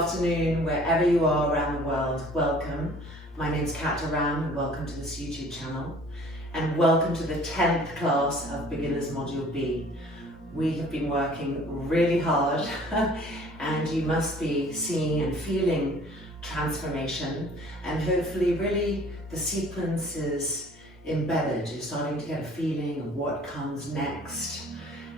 afternoon, wherever you are around the world. Welcome. My name's Rham, and welcome to this YouTube channel. And welcome to the 10th class of Beginners Module B. We have been working really hard and you must be seeing and feeling transformation, and hopefully really the sequence is embedded. You're starting to get a feeling of what comes next,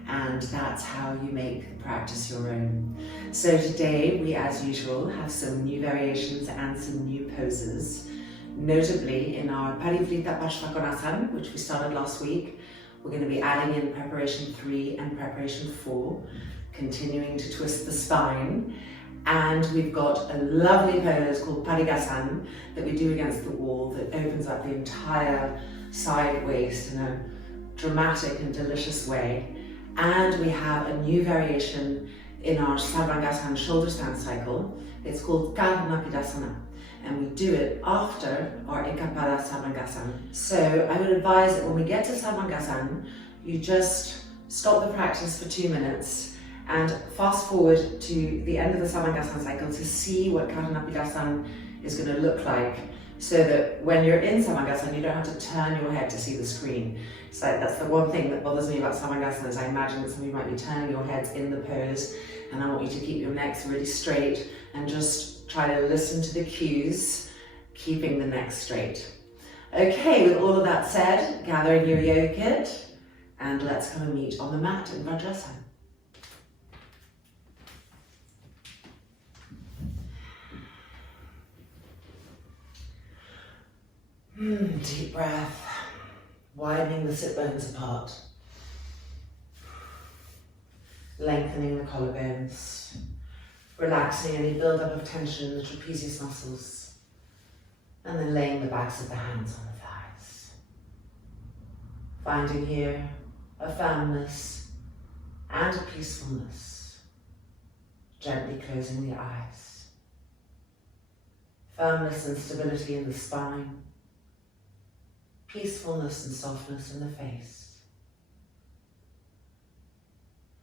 and that's how you make the practice your own. So today we, as usual, have some new variations and some new poses. Notably in our Parivrtta Parsvakonasana, which we started last week, we're going to be adding in preparation 3 and preparation 4, continuing to twist the spine. And we've got a lovely pose called Parighasana that we do against the wall that opens up the entire side waist in a dramatic and delicious way. And we have a new variation in our Sarvangasana shoulder stand cycle. It's called Karnapidasana, and we do it after our Sarvangasana. So I would advise that when we get to Sarvangasana, you just stop the practice for 2 minutes and fast forward to the end of the Sarvangasana cycle to see what Karnapidasana is going to look like, so that when you're in Sarvangasana, you don't have to turn your head to see the screen. So that's the one thing that bothers me about Sarvangasana, is I imagine that some of you might be turning your heads in the pose, and I want you to keep your necks really straight and just try to listen to the cues, keeping the neck straight. Okay, with all of that said, gather in your yoga kit and let's come and meet on the mat in Virabhadrasana. Deep breath, widening the sit bones apart, lengthening the collarbones, relaxing any build-up of tension in the trapezius muscles, and then laying the backs of the hands on the thighs. Finding here a firmness and a peacefulness, gently closing the eyes. Firmness and stability in the spine, peacefulness and softness in the face.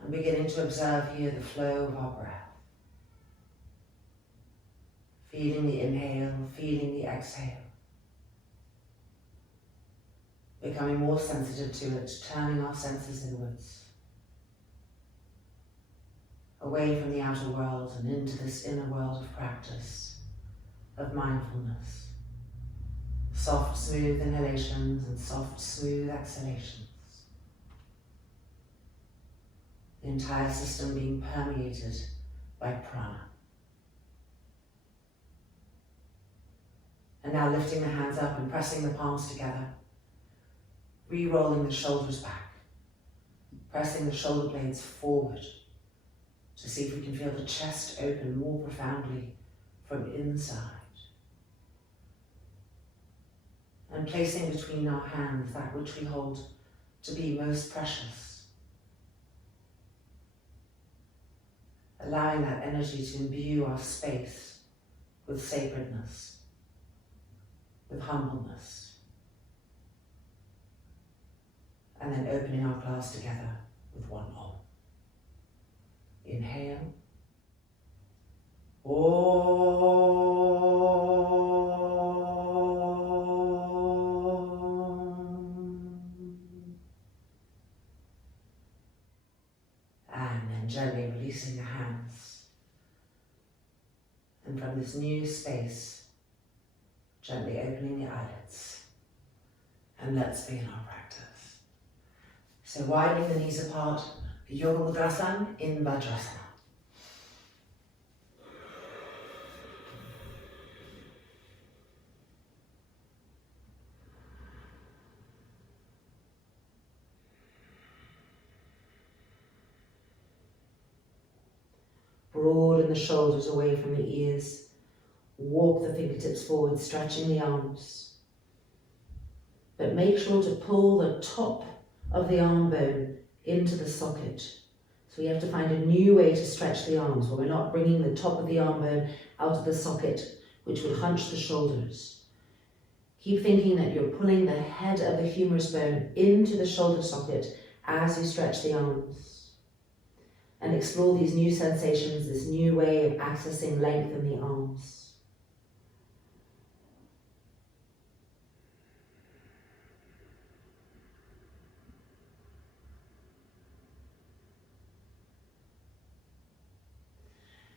And beginning to observe here the flow of our breath. Feeling the inhale, feeling the exhale. Becoming more sensitive to it, turning our senses inwards. Away from the outer world and into this inner world of practice, of mindfulness. Soft, smooth inhalations and soft, smooth exhalations. The entire system being permeated by prana. And now lifting the hands up and pressing the palms together, re-rolling the shoulders back, pressing the shoulder blades forward to see if we can feel the chest open more profoundly from inside. And placing between our hands that which we hold to be most precious. Allowing that energy to imbue our space with sacredness, with humbleness. And then opening our class together with one Om. Inhale. Om. Gently releasing the hands, and from this new space, gently opening the eyelids, and let's begin our practice. So widening the knees apart, Virabhadrasana in Vajrasana. Broaden the shoulders away from the ears. Walk the fingertips forward, stretching the arms. But make sure to pull the top of the arm bone into the socket. So we have to find a new way to stretch the arms, where we're not bringing the top of the arm bone out of the socket, which would hunch the shoulders. Keep thinking that you're pulling the head of the humerus bone into the shoulder socket as you stretch the arms. and explore these new sensations, this new way of accessing length in the arms.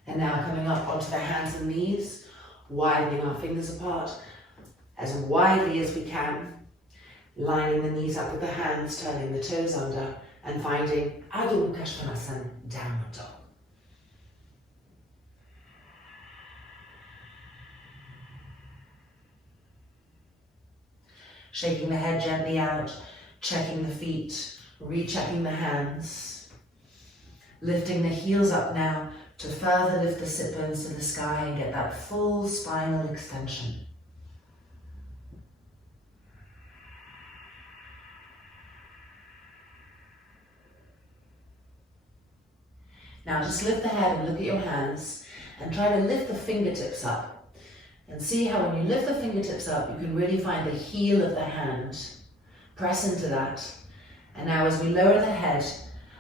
And now coming up onto the hands and knees, widening our fingers apart as widely as we can, lining the knees up with the hands, turning the toes under, and finding Ardha Uttanasana, downward dog. Shaking the head gently out, checking the feet, rechecking the hands, lifting the heels up now to further lift the sit bones to the sky and get that full spinal extension. Now just lift the head and look at your hands and try to lift the fingertips up. And see how when you lift the fingertips up, you can really find the heel of the hand. Press into that. And now as we lower the head,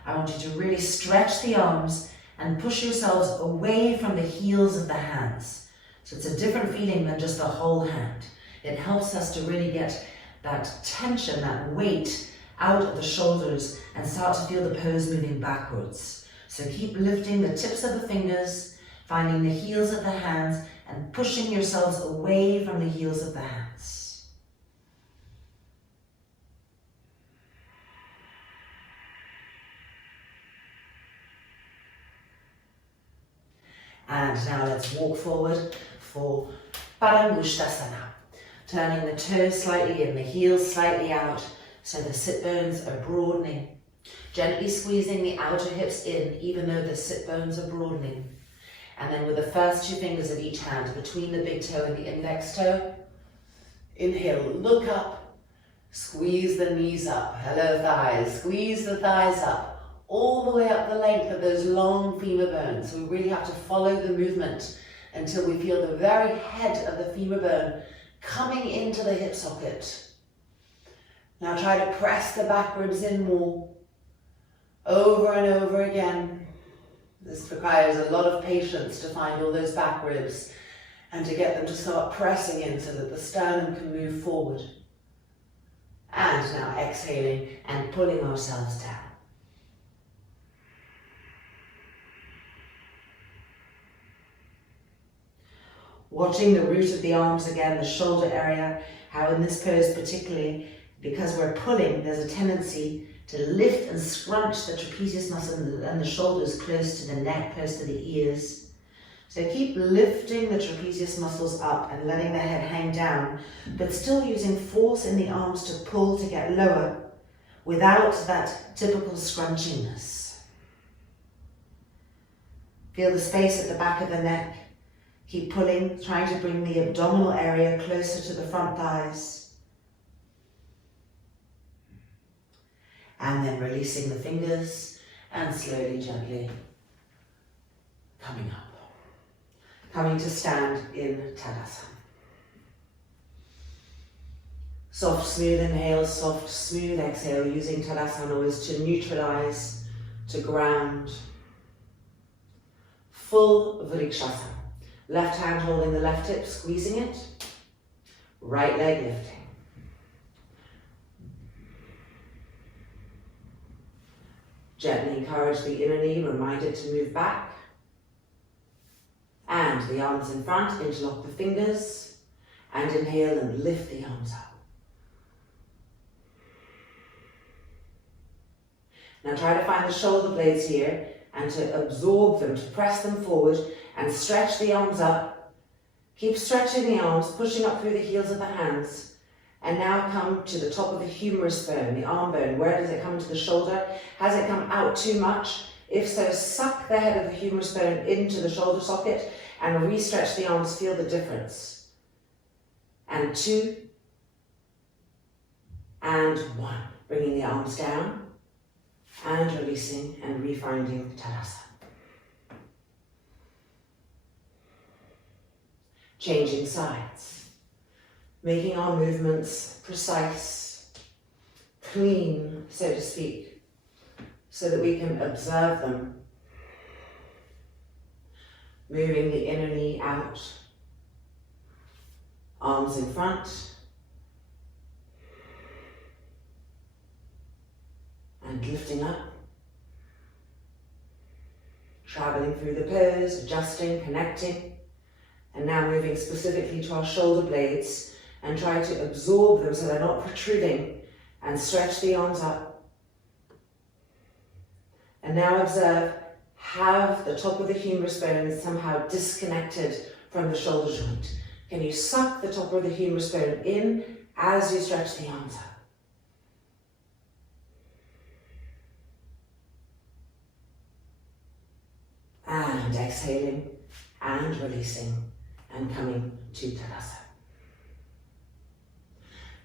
I want you to really stretch the arms and push yourselves away from the heels of the hands. So it's a different feeling than just the whole hand. It helps us to really get that tension, that weight out of the shoulders and start to feel the pose moving backwards. So keep lifting the tips of the fingers, finding the heels of the hands and pushing yourselves away from the heels of the hands. And now let's walk forward for Parighasana. Turning the toes slightly in, the heels slightly out, so the sit bones are broadening. Gently squeezing the outer hips in, even though the sit bones are broadening. And then with the first two fingers of each hand, between the big toe and the index toe, inhale, look up, squeeze the knees up, hello thighs, squeeze the thighs up, all the way up the length of those long femur bones. So we really have to follow the movement until we feel the very head of the femur bone coming into the hip socket. Now try to press the back ribs in more, over and over again. This requires a lot of patience to find all those back ribs and to get them to start pressing in so that the sternum can move forward. And now exhaling and pulling ourselves down. Watching the root of the arms again, the shoulder area, how in this pose particularly, because we're pulling, there's a tendency to lift and scrunch the trapezius muscle and the shoulders close to the neck, close to the ears. So keep lifting the trapezius muscles up and letting the head hang down, but still using force in the arms to pull to get lower without that typical scrunchiness. Feel the space at the back of the neck. Keep pulling, trying to bring the abdominal area closer to the front thighs. And then releasing the fingers and slowly, gently coming up. Coming to stand in Tadasana. Soft, smooth inhale, soft, smooth exhale, using Tadasana always to neutralize, to ground. Full Virabhadrasana. Left hand holding the left hip, squeezing it. Right leg lifting. Gently encourage the inner knee, remind it to move back. And the arms in front, interlock the fingers. And inhale and lift the arms up. Now try to find the shoulder blades here and to absorb them, to press them forward and stretch the arms up. Keep stretching the arms, pushing up through the heels of the hands. And now come to the top of the humerus bone, the arm bone. Where does it come to the shoulder? Has it come out too much? If so, suck the head of the humerus bone into the shoulder socket and re-stretch the arms, feel the difference. And 2, and 1. Bringing the arms down and releasing and refinding Tadasana. Changing sides, making our movements precise, clean, so to speak, so that we can observe them moving the inner knee out, arms in front, and lifting up, traveling through the pose, adjusting, connecting, and now moving specifically to our shoulder blades and try to absorb them so they're not protruding, and stretch the arms up. And now observe, have the top of the humerus bone somehow disconnected from the shoulder joint. Can you suck the top of the humerus bone in as you stretch the arms up? And exhaling and releasing and coming to Tadasana.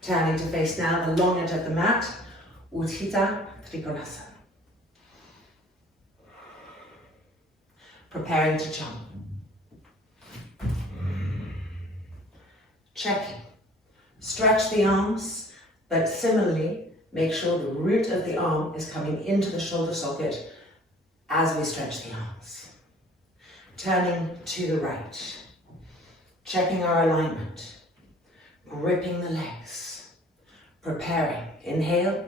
Turning to face now the long edge of the mat, Utthita Trikonasana. Preparing to jump. Checking. Stretch the arms, but similarly, make sure the root of the arm is coming into the shoulder socket as we stretch the arms. Turning to the right. Checking our alignment. Gripping the legs. Preparing. Inhale.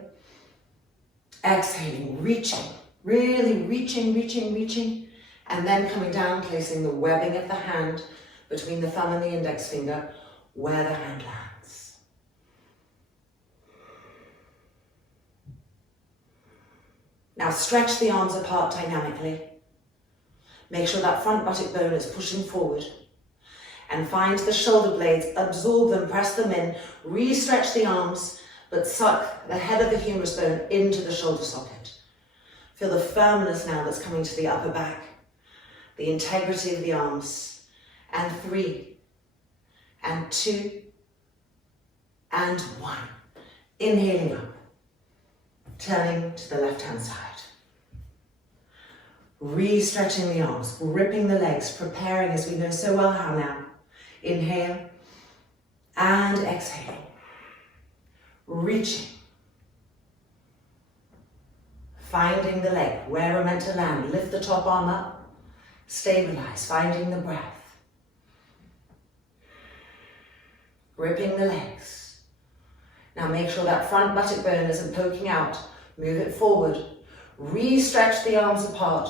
Exhaling, reaching. Really reaching. And then coming down, placing the webbing of the hand between the thumb and the index finger where the hand lands. Now stretch the arms apart dynamically. Make sure that front buttock bone is pushing forward. And find the shoulder blades, absorb them, press them in, re-stretch the arms, but suck the head of the humerus bone into the shoulder socket. Feel the firmness now that's coming to the upper back. The integrity of the arms, and 3, and 2, and 1. Inhaling up, turning to the left-hand side. Re-stretching the arms, gripping the legs, preparing as we know so well how now. Inhale, and exhaling. Reaching. Finding the leg, where we're meant to land. Lift the top arm up. Stabilize, finding the breath. Gripping the legs. Now make sure that front buttock bone isn't poking out. Move it forward. Re-stretch the arms apart.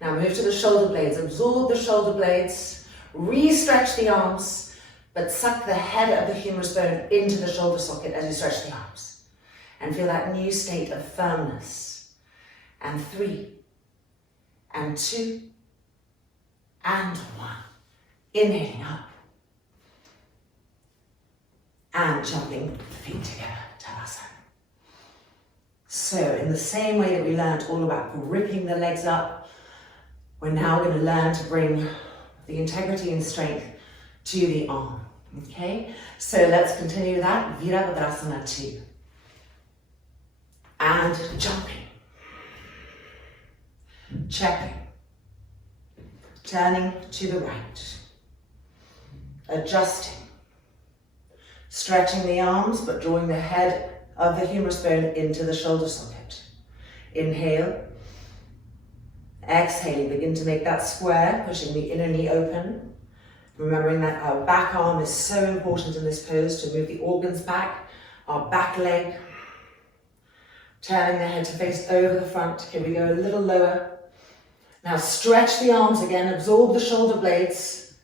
Now move to the shoulder blades. Absorb the shoulder blades. Re-stretch the arms, but suck the head of the humerus bone into the shoulder socket as you stretch the arms. And feel that new state of firmness. And 3, and 2, and 1. Inhaling up. And jumping the feet together, Tadasana. So in the same way that we learned all about gripping the legs up, we're now going to learn to bring the integrity and strength to the arm. Okay? So let's continue that. Virabhadrasana II. And jumping. Checking. Turning to the right. Adjusting. Stretching the arms, but drawing the head of the humerus bone into the shoulder socket. Inhale. Exhaling, begin to make that square, pushing the inner knee open. Remembering that our back arm is so important in this pose to move the organs back, our back leg. Turning the head to face over the front. Here we go a little lower. Now stretch the arms again, absorb the shoulder blades,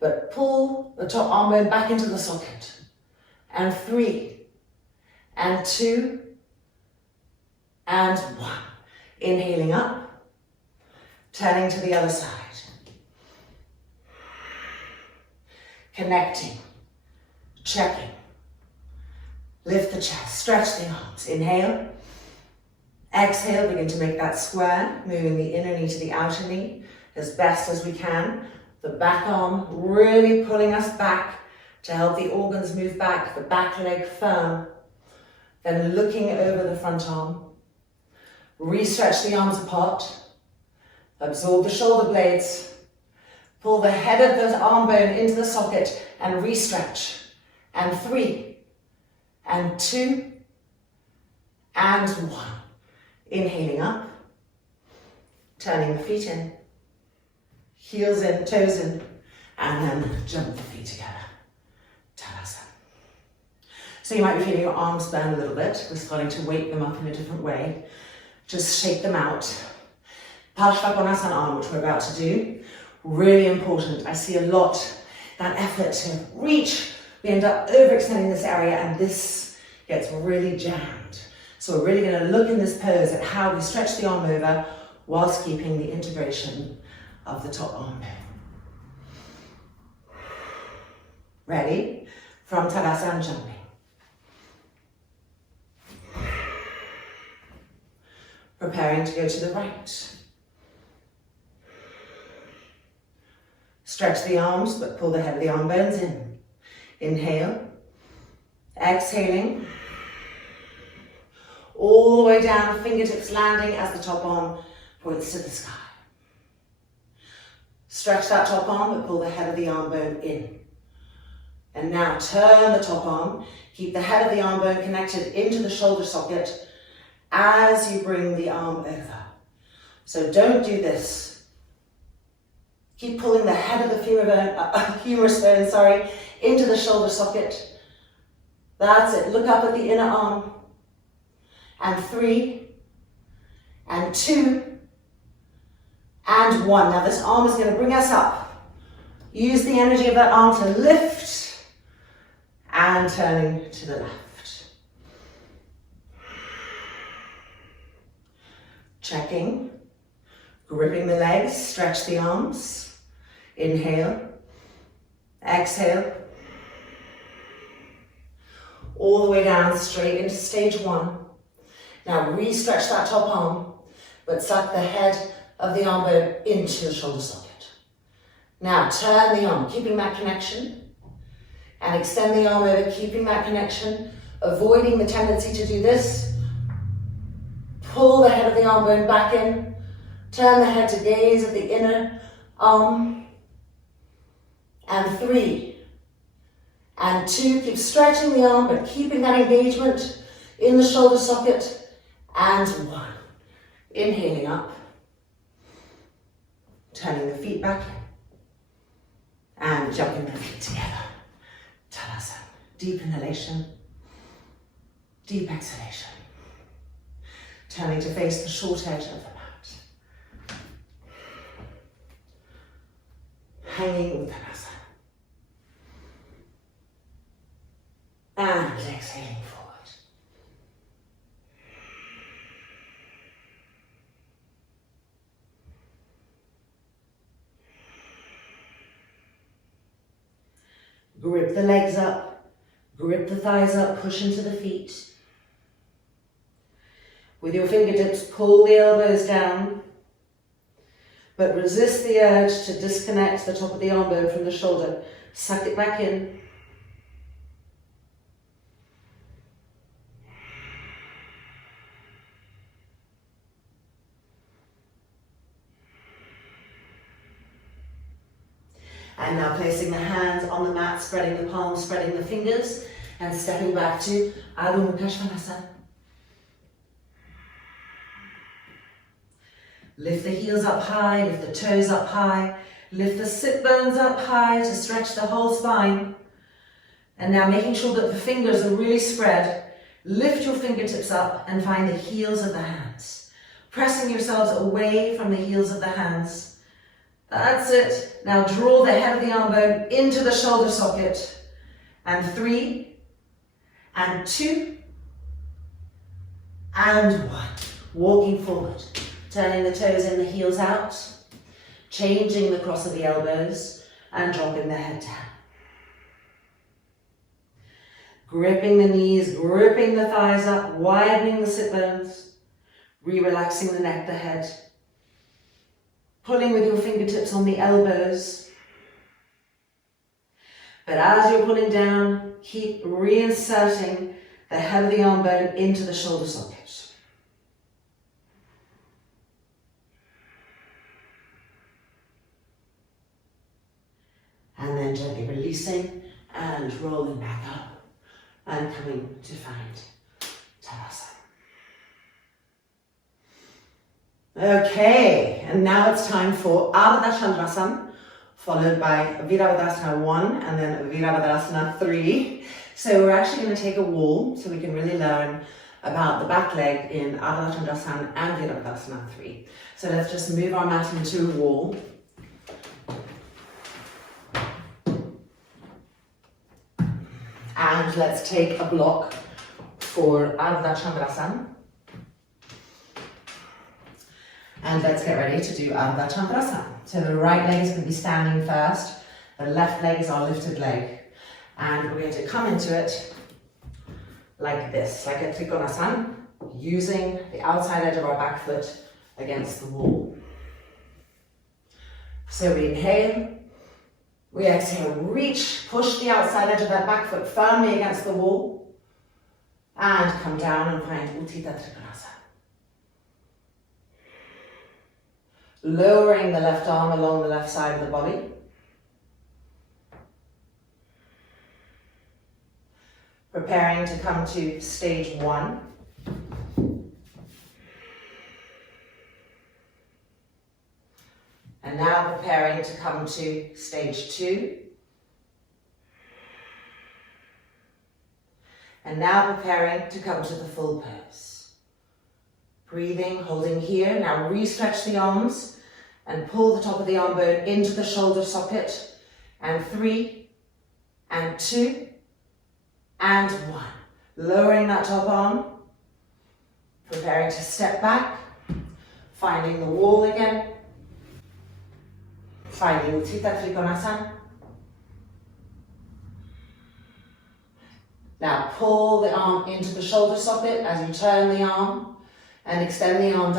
but pull the top arm bone back into the socket. And 3, and 2, and 1. Inhaling up, turning to the other side. Connecting, checking. Lift the chest, stretch the arms. Inhale. Exhale, begin to make that square, moving the inner knee to the outer knee as best as we can. The back arm really pulling us back to help the organs move back, the back leg firm. Then looking over the front arm. Re-stretch the arms apart. Absorb the shoulder blades. Pull the head of the arm bone into the socket and re-stretch. And 3, and 2, and 1. Inhaling up, turning the feet in. heels in, toes in, and then jump the feet together. Tadasana. So you might be feeling your arms burn a little bit. We're starting to wake them up in a different way. Just shake them out. Parsvakonasana arm, which we're about to do, really important. I see a lot, that effort to reach. We end up overextending this area and this gets really jammed. So we're really going to look in this pose at how we stretch the arm over whilst keeping the integration of the top arm bone. Ready? From Tadasana, jumping. Preparing to go to the right. Stretch the arms, but pull the head of the arm bones in. Inhale. Exhaling. All the way down, fingertips landing as the top arm points to the sky. Stretch that top arm, but pull the head of the arm bone in. And now turn the top arm. Keep the head of the arm bone connected into the shoulder socket as you bring the arm over. So don't do this. Keep pulling the head of the humerus bone, into the shoulder socket. That's it. Look up at the inner arm. And 3, and 2, and 1. Now this arm is going to bring us up. Use the energy of that arm to lift and turning to the left. Checking, gripping the legs, stretch the arms. Inhale, exhale. All the way down, straight into stage 1. Now re-stretch that top arm, but suck the head of the arm bone into the shoulder socket. Now turn the arm, keeping that connection, and extend the arm over, keeping that connection, avoiding the tendency to do this. Pull the head of the arm bone back in, turn the head to gaze at the inner arm, and 3, and 2, keep stretching the arm, but keeping that engagement in the shoulder socket, and 1. Inhaling up, turning the feet back in, and jumping the feet together. Tadasana. Deep inhalation, deep exhalation. Turning to face the short edge of the mat. Hanging Uttanasana. And exhaling forward. Grip the legs up, grip the thighs up, push into the feet. With your fingertips, pull the elbows down, but resist the urge to disconnect the top of the arm bone from the shoulder. Suck it back in. And now placing the hands on the mat, spreading the palms, spreading the fingers, and stepping back to Ardha Svangasana. Lift the heels up high, lift the toes up high, lift the sit bones up high to stretch the whole spine. And now making sure that the fingers are really spread, lift your fingertips up and find the heels of the hands. Pressing yourselves away from the heels of the hands. That's it. Now draw the head of the arm bone into the shoulder socket. And 3, and 2, and 1. Walking forward. Turning the toes in, the heels out. Changing the cross of the elbows and dropping the head down. Gripping the knees, gripping the thighs up, widening the sit bones. Re-relaxing the neck, the head. Pulling with your fingertips on the elbows. But as you're pulling down, keep reinserting the head of the arm bone into the shoulder socket. And then gently releasing and rolling back up and coming to find Tadasana. Okay, and now it's time for Ardha Chandrasana, followed by Virabhadrasana I and then Virabhadrasana III. So we're actually going to take a wall so we can really learn about the back leg in Ardha Chandrasana and Virabhadrasana III. So let's just move our mat into a wall. And let's take a block for Ardha Chandrasana. And let's get ready to do Ardha Chandrasana. So the right leg is going to be standing first. The left leg is our lifted leg. And we're going to come into it like this, like a Trikonasana, using the outside edge of our back foot against the wall. So we inhale, we exhale, reach, push the outside edge of that back foot firmly against the wall, and come down and find Utthita Trikonasana. Lowering the left arm along the left side of the body. Preparing to come to stage 1. And now preparing to come to stage 2. And now preparing to come to the full pose. Breathing, holding here. Now re-stretch the arms and pull the top of the arm bone into the shoulder socket. And 3, and 2, and 1. Lowering that top arm. Preparing to step back. Finding the wall again. Finding Utthita Trikonasana. Now pull the arm into the shoulder socket as you turn the arm. And extend the arm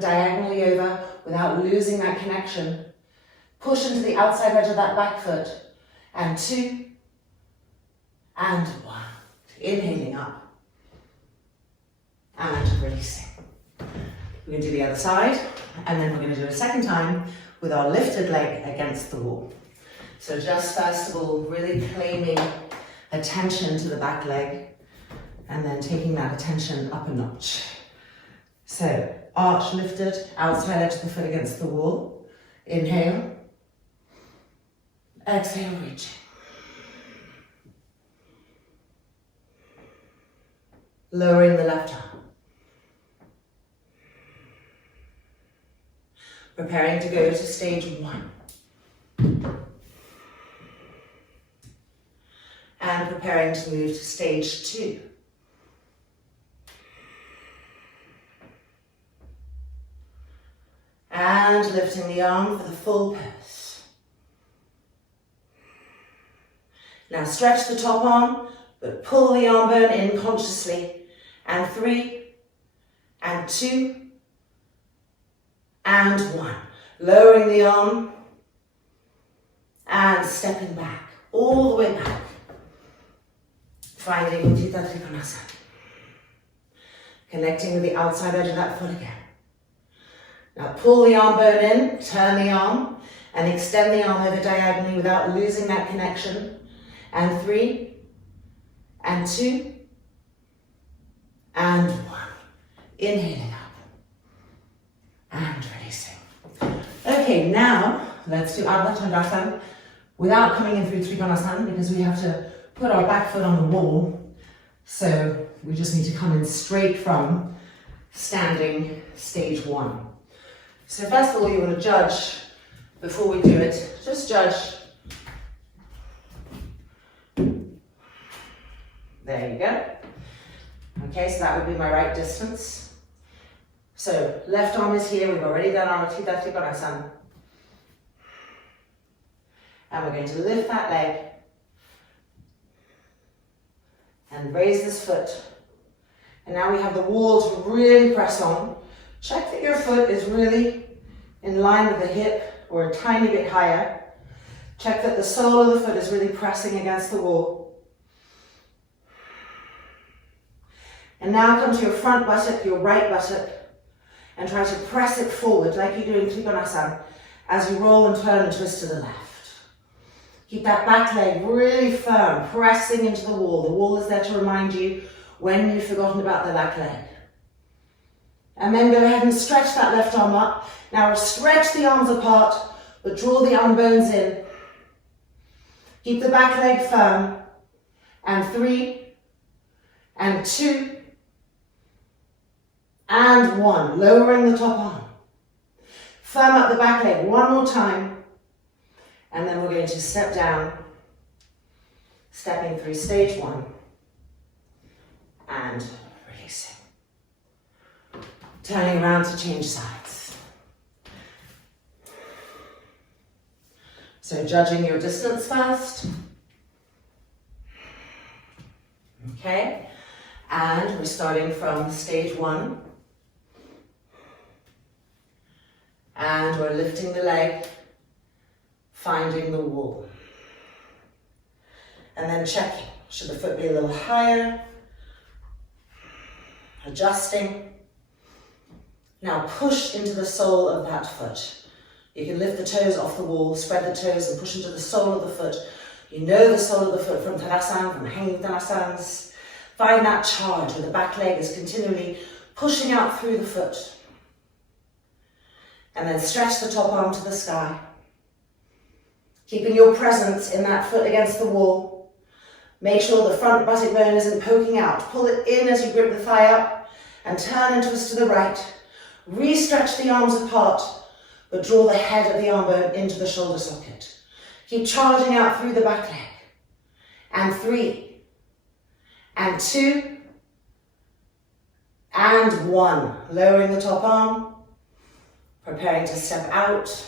diagonally over without losing that connection. Push into the outside edge of that back foot. And 2, and 1. Inhaling up. And releasing. We're going to do the other side. And then we're going to do a second time with our lifted leg against the wall. So just first of all, really claiming attention to the back leg. And then taking that attention up a notch. So, arch lifted, outside edge of the foot against the wall. Inhale. Exhale, reaching. Lowering the left arm. Preparing to go to stage 1. And preparing to move to stage 2. And lifting the arm for the full pose. Now stretch the top arm, but pull the arm bone in consciously. And 3, and 2, and 1. Lowering the arm, and stepping back, all the way back. Finding Utthita Trikonasana. Connecting with the outside edge of that foot again. Now pull the arm bone in, turn the arm, and extend the arm over diagonally without losing that connection. And 3, and 2, and 1. Inhaling up, and releasing. Okay, now let's do Ardha Chandrasana without coming in through Trikonasana because we have to put our back foot on the wall. So we just need to come in straight from standing stage 1. So first of all, you want to judge, before we do it, just judge. There you go. Okay, so that would be my right distance. So left arm is here, we've already done our Utthita Trikonasana. And we're going to lift that leg and raise this foot. And now we have the wall to really press on. Check that your foot is really in line with the hip or a tiny bit higher. Check that the sole of the foot is really pressing against the wall. And now come to your front buttock, your right buttock, and try to press it forward like you do in Trikonasana as you roll and turn and twist to the left. Keep that back leg really firm, pressing into the wall. The wall is there to remind you when you've forgotten about the back leg. And then go ahead and stretch that left arm up. Now stretch the arms apart, but draw the arm bones in. Keep the back leg firm. And 3, and 2, and 1. Lowering the top arm. Firm up the back leg one more time. And then we're going to step down, stepping through stage 1, and releasing. Turning around to change sides. So judging your distance first. Okay, and we're starting from stage 1. And we're lifting the leg, finding the wall. And then checking, should the foot be a little higher? Adjusting. Now push into the sole of that foot. You can lift the toes off the wall, spread the toes and push into the sole of the foot. You know the sole of the foot from Tadasana, from hanging Tadasanas. Find that charge where the back leg is continually pushing out through the foot. And then stretch the top arm to the sky. Keeping your presence in that foot against the wall. Make sure the front buttock bone isn't poking out. Pull it in as you grip the thigh up and turn and twist to the right. Re-stretch the arms apart, but draw the head of the arm bone into the shoulder socket. Keep charging out through the back leg. And 3, and 2, and 1. Lowering the top arm, preparing to step out,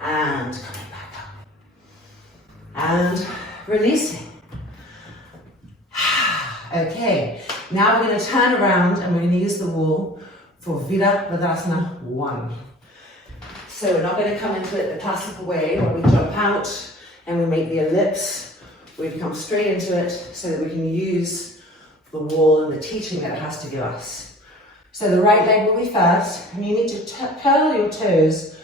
and coming back up. And releasing. Okay, now we're going to turn around and we're going to use the wall for Virabhadrasana I. So we're not going to come into it the classical way where we jump out and we make the ellipse. We come straight into it so that we can use the wall and the teaching that it has to give us. So the right leg will be first, and you need to curl your toes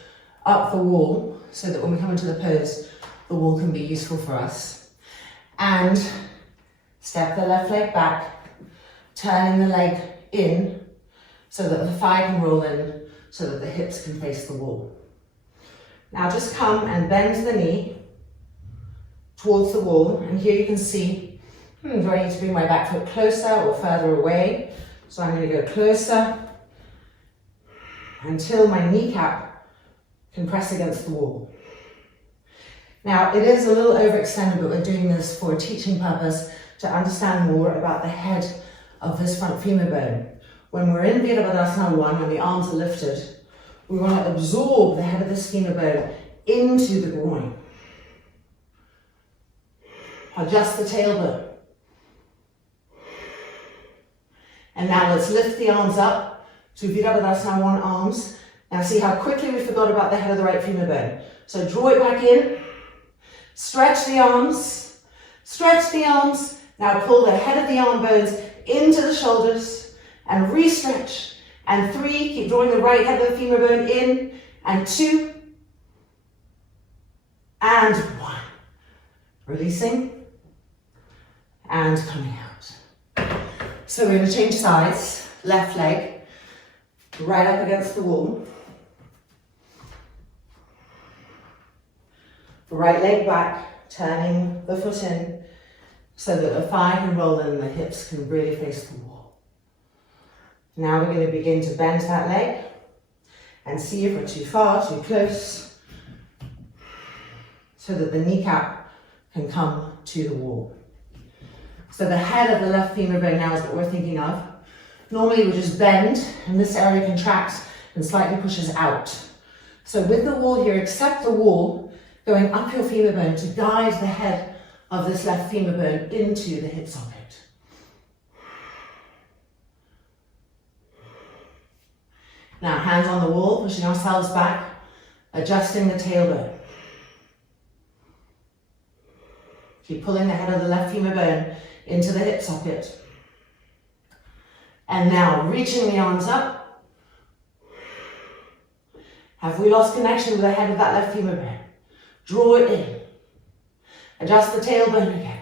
up the wall so that when we come into the pose, the wall can be useful for us. And step the left leg back, turning the leg in so that the thigh can roll in, so that the hips can face the wall. Now just come and bend the knee towards the wall, and here you can see, do I need to bring my back foot closer or further away? So I'm going to go closer until my kneecap can press against the wall. Now it is a little overextended, but we're doing this for a teaching purpose to understand more about the head of this front femur bone. When we're in Virabhadrasana I, when the arms are lifted, we want to absorb the head of this femur bone into the groin. Adjust the tailbone. And now let's lift the arms up to Virabhadrasana I arms. Now see how quickly we forgot about the head of the right femur bone. So draw it back in, stretch the arms, stretch the arms. Now pull the head of the arm bones into the shoulders and re-stretch. And 3, keep drawing the right head of the femur bone in, and 2, and 1. Releasing, and coming out. So we're going to change sides. Left leg, right up against the wall. Right leg back, turning the foot in so that the thigh can roll in and the hips can really face the wall. Now we're going to begin to bend that leg and see if we're too far, too close, so that the kneecap can come to the wall. So the head of the left femur bone now is what we're thinking of. Normally we just bend and this area contracts and slightly pushes out. So with the wall here, accept the wall going up your femur bone to guide the head of this left femur bone into the hip socket. Now hands on the wall, pushing ourselves back, adjusting the tailbone. Keep pulling the head of the left femur bone into the hip socket. And now reaching the arms up. Have we lost connection with the head of that left femur bone? Draw it in. Adjust the tailbone again.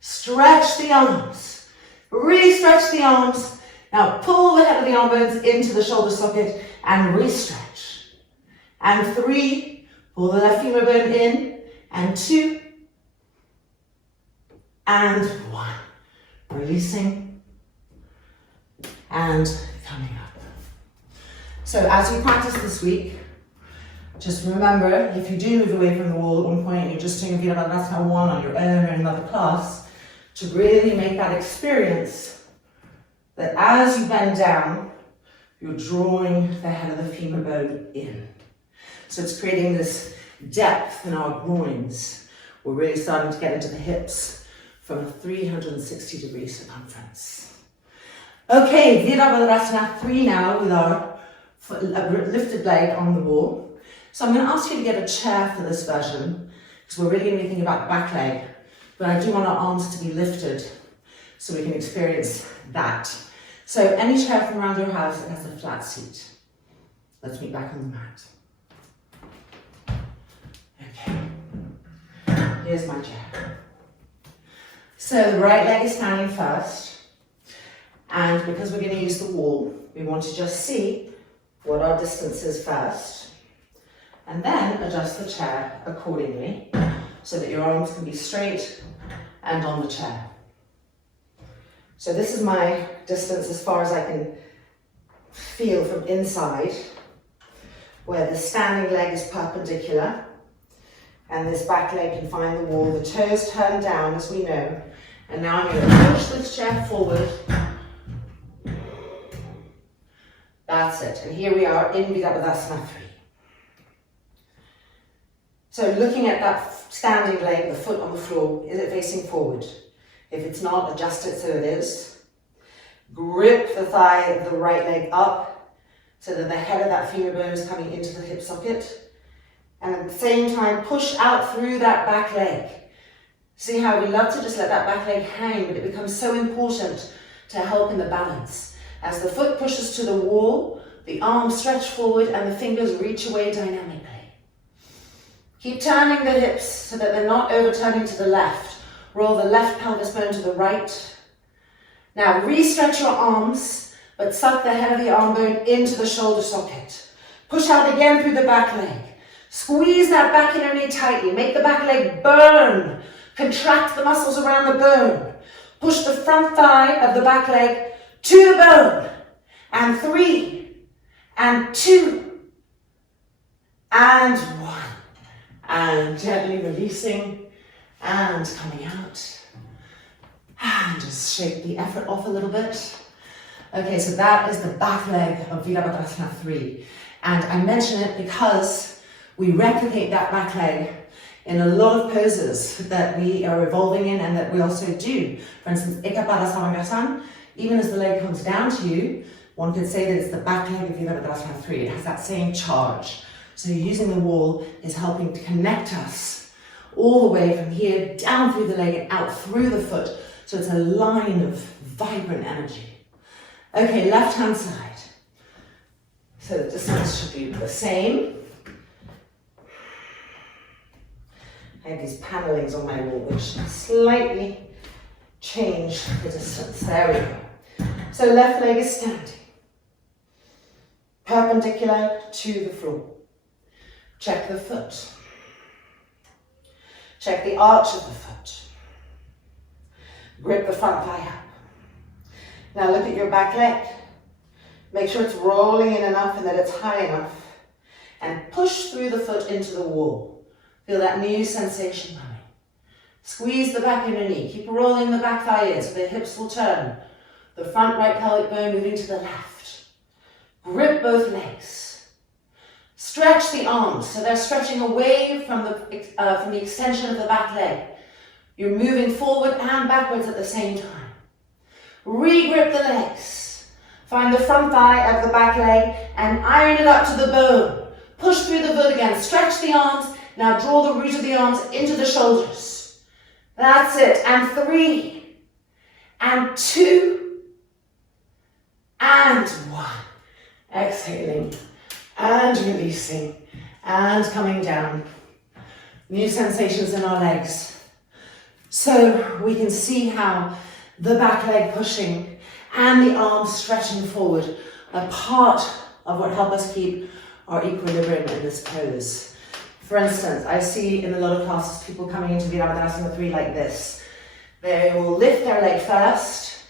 Stretch the arms. Re-stretch the arms. Now pull the head of the arm bones into the shoulder socket and re-stretch. And 3, pull the left femur bone in, and 2, and 1. Releasing, and coming up. So as you practice this week, just remember, if you do move away from the wall at one point and you're just doing Virabhadrasana 1 on your own or in another class, to really make that experience that as you bend down, you're drawing the head of the femur bone in. So it's creating this depth in our groins. We're really starting to get into the hips from a 360-degree circumference. Okay, Virabhadrasana 3 now with our lifted leg on the wall. So I'm going to ask you to get a chair for this version because we're really going to be thinking about the back leg, but I do want our arms to be lifted so we can experience that. So any chair from around your house that has a flat seat. Let's meet back on the mat. Okay, here's my chair. So the right leg is standing first, and because we're going to use the wall, we want to just see what our distance is first. And then adjust the chair accordingly so that your arms can be straight and on the chair. So this is my distance as far as I can feel from inside, where the standing leg is perpendicular and this back leg can find the wall, the toes turn down as we know. And now I'm going to push this chair forward. That's it. And here we are in Virabhadrasana 3. So looking at that standing leg, the foot on the floor, is it facing forward? If it's not, adjust it so it is. Grip the thigh of the right leg up so that the head of that femur bone is coming into the hip socket. And at the same time, push out through that back leg. See how we love to just let that back leg hang, but it becomes so important to help in the balance. As the foot pushes to the wall, the arms stretch forward and the fingers reach away dynamically. Keep turning the hips so that they're not overturning to the left. Roll the left pelvis bone to the right. Now re-stretch your arms, but suck the head of the arm bone into the shoulder socket. Push out again through the back leg. Squeeze that back inner knee tightly. Make the back leg burn. Contract the muscles around the bone. Push the front thigh of the back leg to the bone. And 3, and 2, and 1. And gently releasing and coming out. And just shake the effort off a little bit. Okay, so that is the back leg of Virabhadrasana 3. And I mention it because we replicate that back leg in a lot of poses that we are evolving in and that we also do. For instance, Sarvangasana, even as the leg comes down to you, one could say that it's the back leg of Virabhadrasana 3. It has that same charge. So using the wall is helping to connect us all the way from here, down through the leg and out through the foot. So it's a line of vibrant energy. Okay, left hand side. So the distance should be the same. I have these panelings on my wall which slightly change the distance. There we go. So left leg is standing. Perpendicular to the floor. Check the foot. Check the arch of the foot. Grip the front thigh up. Now look at your back leg. Make sure it's rolling in enough and that it's high enough. And push through the foot into the wall. Feel that new sensation coming. Squeeze the back inner knee. Keep rolling the back thigh in so the hips will turn. The front right pelvic bone moving to the left. Grip both legs. Stretch the arms so they're stretching away from the extension of the back leg. You're moving forward and backwards at the same time. Re-grip the legs. Find the front thigh of the back leg and iron it up to the bone. Push through the foot again. Stretch the arms. Now draw the root of the arms into the shoulders. That's it. And 3, and 2, and 1. Exhaling. And releasing, and coming down. New sensations in our legs. So we can see how the back leg pushing and the arms stretching forward, a part of what helps us keep our equilibrium in this pose. For instance, I see in a lot of classes people coming into Virabhadrasana I like this. They will lift their leg first.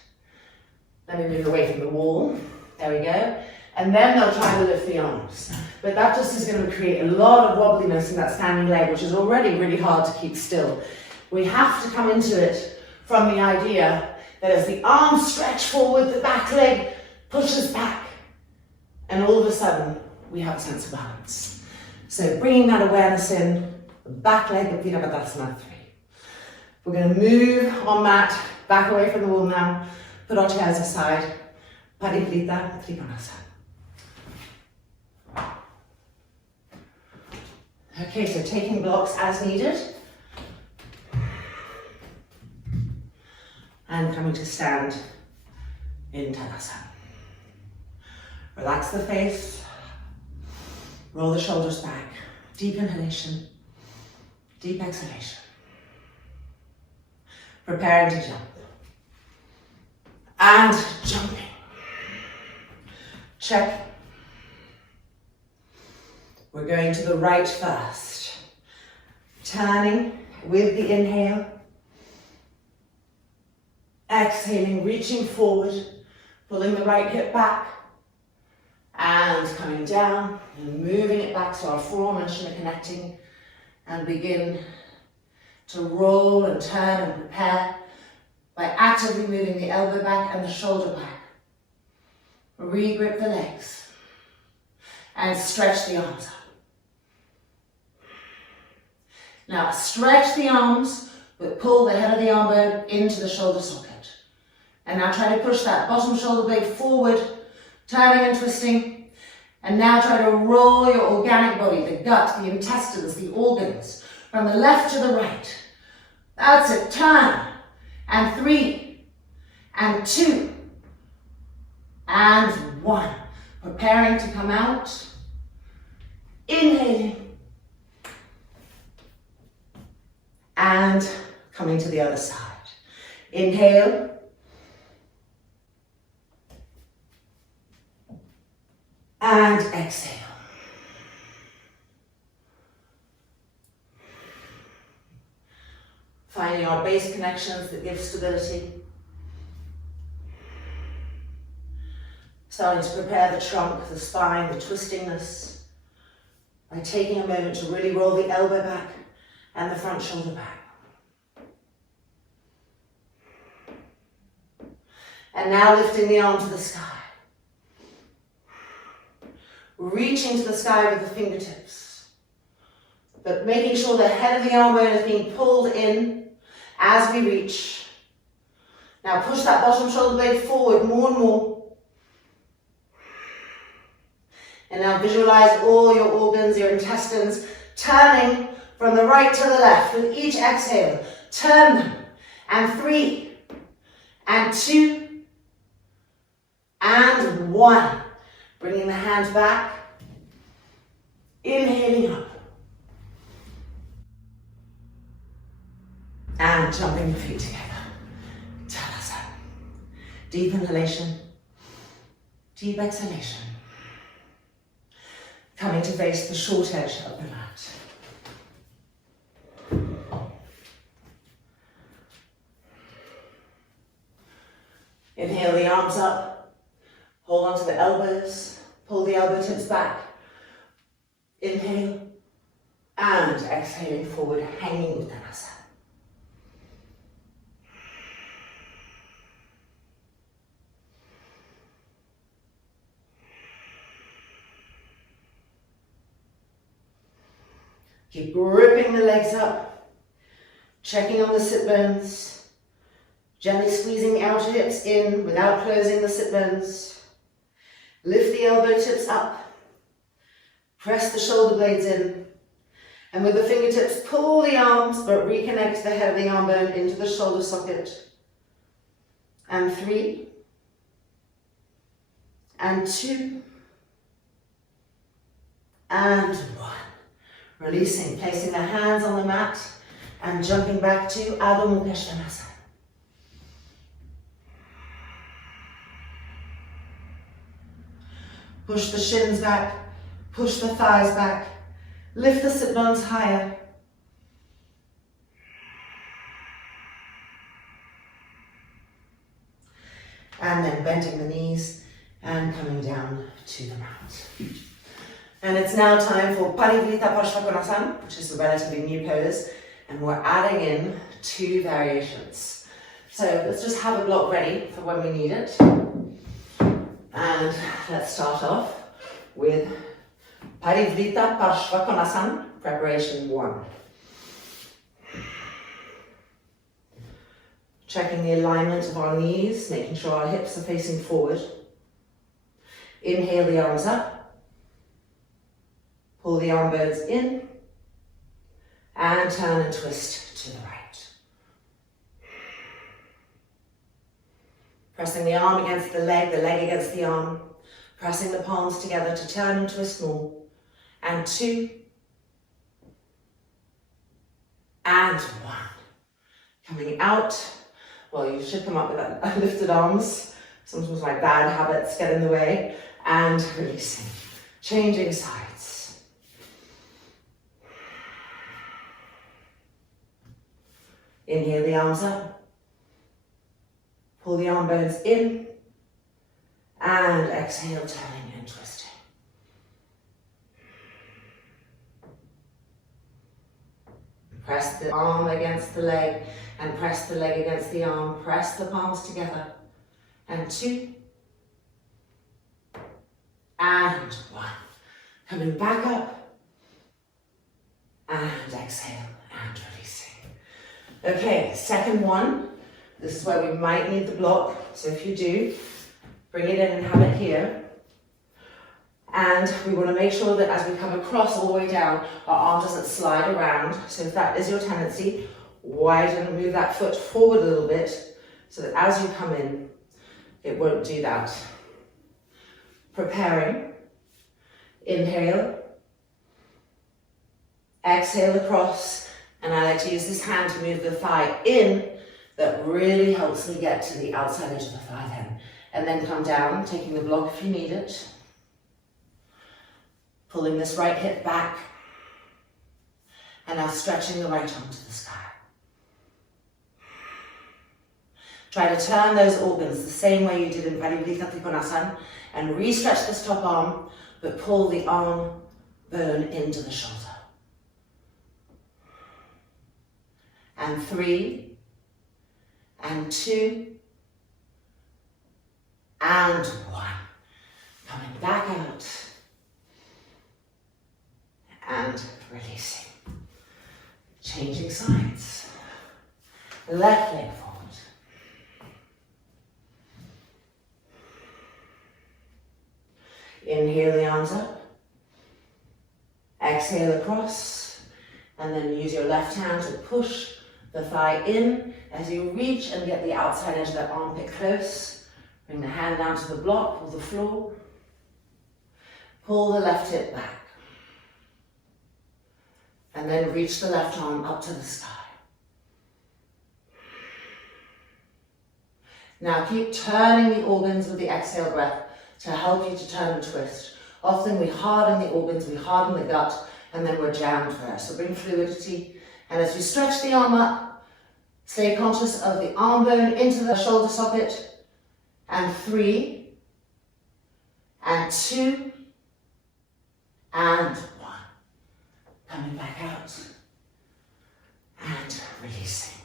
Let me move away from the wall. There we go. And then they'll try to lift the arms. But that just is going to create a lot of wobbliness in that standing leg, which is already really hard to keep still. We have to come into it from the idea that as the arms stretch forward, the back leg pushes back. And all of a sudden, we have a sense of balance. So bringing that awareness in, the back leg of Virabhadrasana I. We're going to move on mat, back away from the wall now, put our chairs aside, Parivrtta Parsvakonasana. Okay, so taking blocks as needed. And coming to stand in Chandrasana. Relax the face, roll the shoulders back, deep inhalation, deep exhalation. Preparing to jump. And jumping. Check. We're going to the right first. Turning with the inhale. Exhaling, reaching forward, pulling the right hip back. And coming down and moving it back so our forearm and shin are connecting. And begin to roll and turn and prepare by actively moving the elbow back and the shoulder back. Regrip the legs and stretch the arms up. Now stretch the arms, but pull the head of the arm bone into the shoulder socket. And now try to push that bottom shoulder blade forward, turning and twisting. And now try to roll your organic body, the gut, the intestines, the organs, from the left to the right. That's it. Turn. And 3. And 2. And 1. Preparing to come out. Inhaling. And coming to the other side. Inhale. And exhale. Finding our base connections that give stability. Starting to prepare the trunk, the spine, the twistingness. By taking a moment to really roll the elbow back and the front shoulder back. And now lifting the arm to the sky. Reaching to the sky with the fingertips. But making sure the head of the arm bone is being pulled in as we reach. Now push that bottom shoulder blade forward more and more. And now visualize all your organs, your intestines, turning from the right to the left with each exhale. Turn them. And 3. And 2. And 1. Bringing the hands back. Inhaling up. And jumping the feet together. Chandrasana. Deep inhalation. Deep exhalation. Coming to face the short edge of the mat. Inhale the arms up. Hold onto the elbows. Pull the elbow tips back. Inhale. And exhaling forward, hanging Uttanasana. Keep gripping the legs up, checking on the sit bones, gently squeezing the outer hips in without closing the sit bones. Lift the elbow tips up, press the shoulder blades in, and with the fingertips pull the arms but reconnect the head of the arm bone into the shoulder socket. And 3, and 2, and 1. Releasing, placing the hands on the mat and jumping back to Ardha. Push the shins back, push the thighs back, lift the sit bones higher. And then bending the knees and coming down to the mat. And it's now time for Parivrtta Parsvakonasana, which is a relatively new pose, and we're adding in 2 variations. So let's just have a block ready for when we need it. And let's start off with Parivrtta Parsvakonasana, preparation 1. Checking the alignment of our knees, making sure our hips are facing forward. Inhale the arms up. Pull the arm bones in. And turn and twist to the right. Pressing the arm against the leg against the arm. Pressing the palms together to turn and twist more. And 2. And 1. Coming out. Well, you should come up with that lifted arms. Sometimes my bad habits get in the way. And releasing. Changing sides. Inhale the arms up. Pull the arm bones in. And exhale, turning and twisting. Press the arm against the leg and press the leg against the arm. Press the palms together. And 2. And 1. Coming back up. And exhale and releasing. Okay, second one. This is where we might need the block. So if you do, bring it in and have it here. And we want to make sure that as we come across all the way down, our arm doesn't slide around. So if that is your tendency, widen and move that foot forward a little bit so that as you come in, it won't do that. Preparing. Inhale. Exhale across. And I like to use this hand to move the thigh in. That really helps me get to the outside edge of the thigh then. And then come down, taking the block if you need it. Pulling this right hip back. And now stretching the right arm to the sky. Try to turn those organs the same way you did in Parivrtta Parsvakonasana and re-stretch this top arm, but pull the arm bone into the shoulder. And 3, and 2, and 1. Coming back out. And releasing. Changing sides. Left leg forward. Inhale the arms up. Exhale across. And then use your left hand to push the thigh in as you reach and get the outside edge of that armpit close. Bring the hand down to the block or the floor. Pull the left hip back. And then reach the left arm up to the sky. Now keep turning the organs with the exhale breath to help you to turn and twist. Often we harden the organs, we harden the gut, and then we're jammed there. So bring fluidity. And as you stretch the arm up, stay conscious of the arm bone into the shoulder socket. And 3, and 2, and 1. Coming back out. And releasing.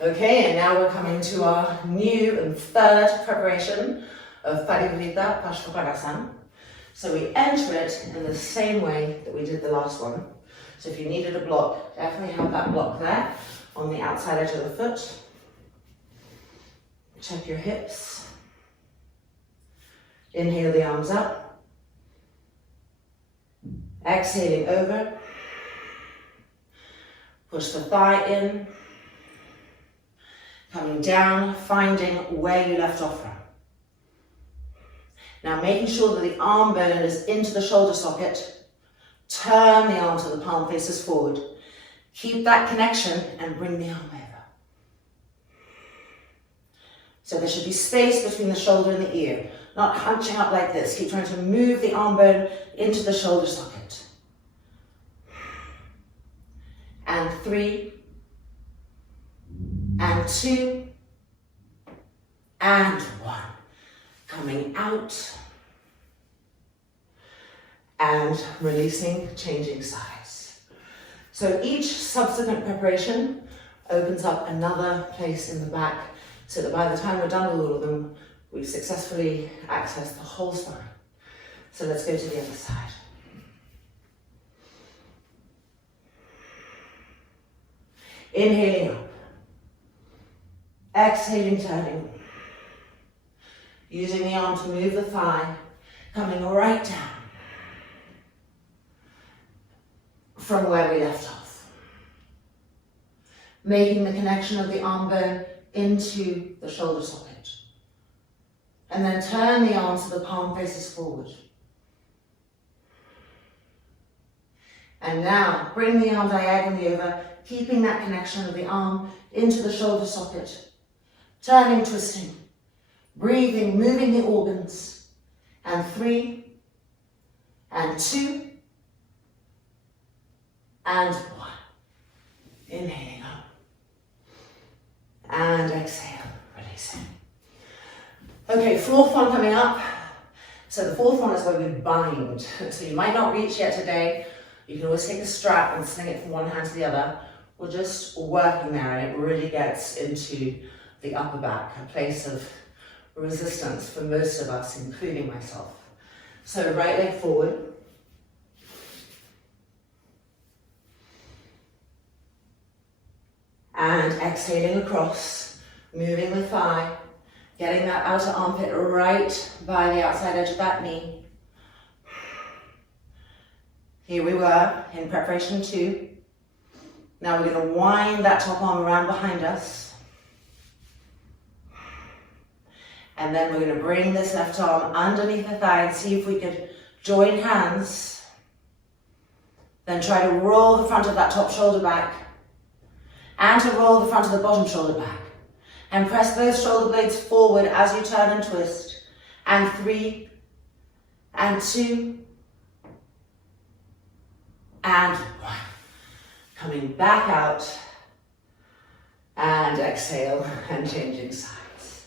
Okay, and now we're coming to our new and third preparation of Parivrtta Parsvakonasana. So we enter it in the same way that we did the last one. So if you needed a block, definitely have that block there on the outside edge of the foot. Check your hips. Inhale the arms up. Exhaling over. Push the thigh in. Coming down, finding where you left off from. Now making sure that the arm bone is into the shoulder socket. Turn the arm so the palm faces forward. Keep that connection and bring the arm over. So there should be space between the shoulder and the ear, not hunching up like this. Keep trying to move the arm bone into the shoulder socket. And 3, and 2, and 1. Coming out, and releasing, changing sides. So each subsequent preparation opens up another place in the back, so that by the time we're done with all of them, we've successfully accessed the whole spine. So let's go to the other side. Inhaling up. Exhaling, turning. Using the arm to move the thigh, coming right down from where we left off. Making the connection of the arm bone into the shoulder socket. And then turn the arm so the palm faces forward. And now bring the arm diagonally over, keeping that connection of the arm into the shoulder socket. Turning, twisting, breathing, moving the organs. And 3, and 2, and 1. Inhaling up. And exhale, releasing. Okay, 4th one coming up. So the 4th one is where we bind. So you might not reach yet today. You can always take a strap and sling it from one hand to the other. We're just working there, and it really gets into the upper back, a place of resistance for most of us, including myself. So right leg forward. And exhaling across, moving the thigh, getting that outer armpit right by the outside edge of that knee. Here we were in preparation 2. Now we're going to wind that top arm around behind us. And then we're going to bring this left arm underneath the thigh and see if we could join hands. Then try to roll the front of that top shoulder back. And to roll the front of the bottom shoulder back. And press both shoulder blades forward as you turn and twist. And 3, and 2, and 1. Coming back out. And exhale and changing sides.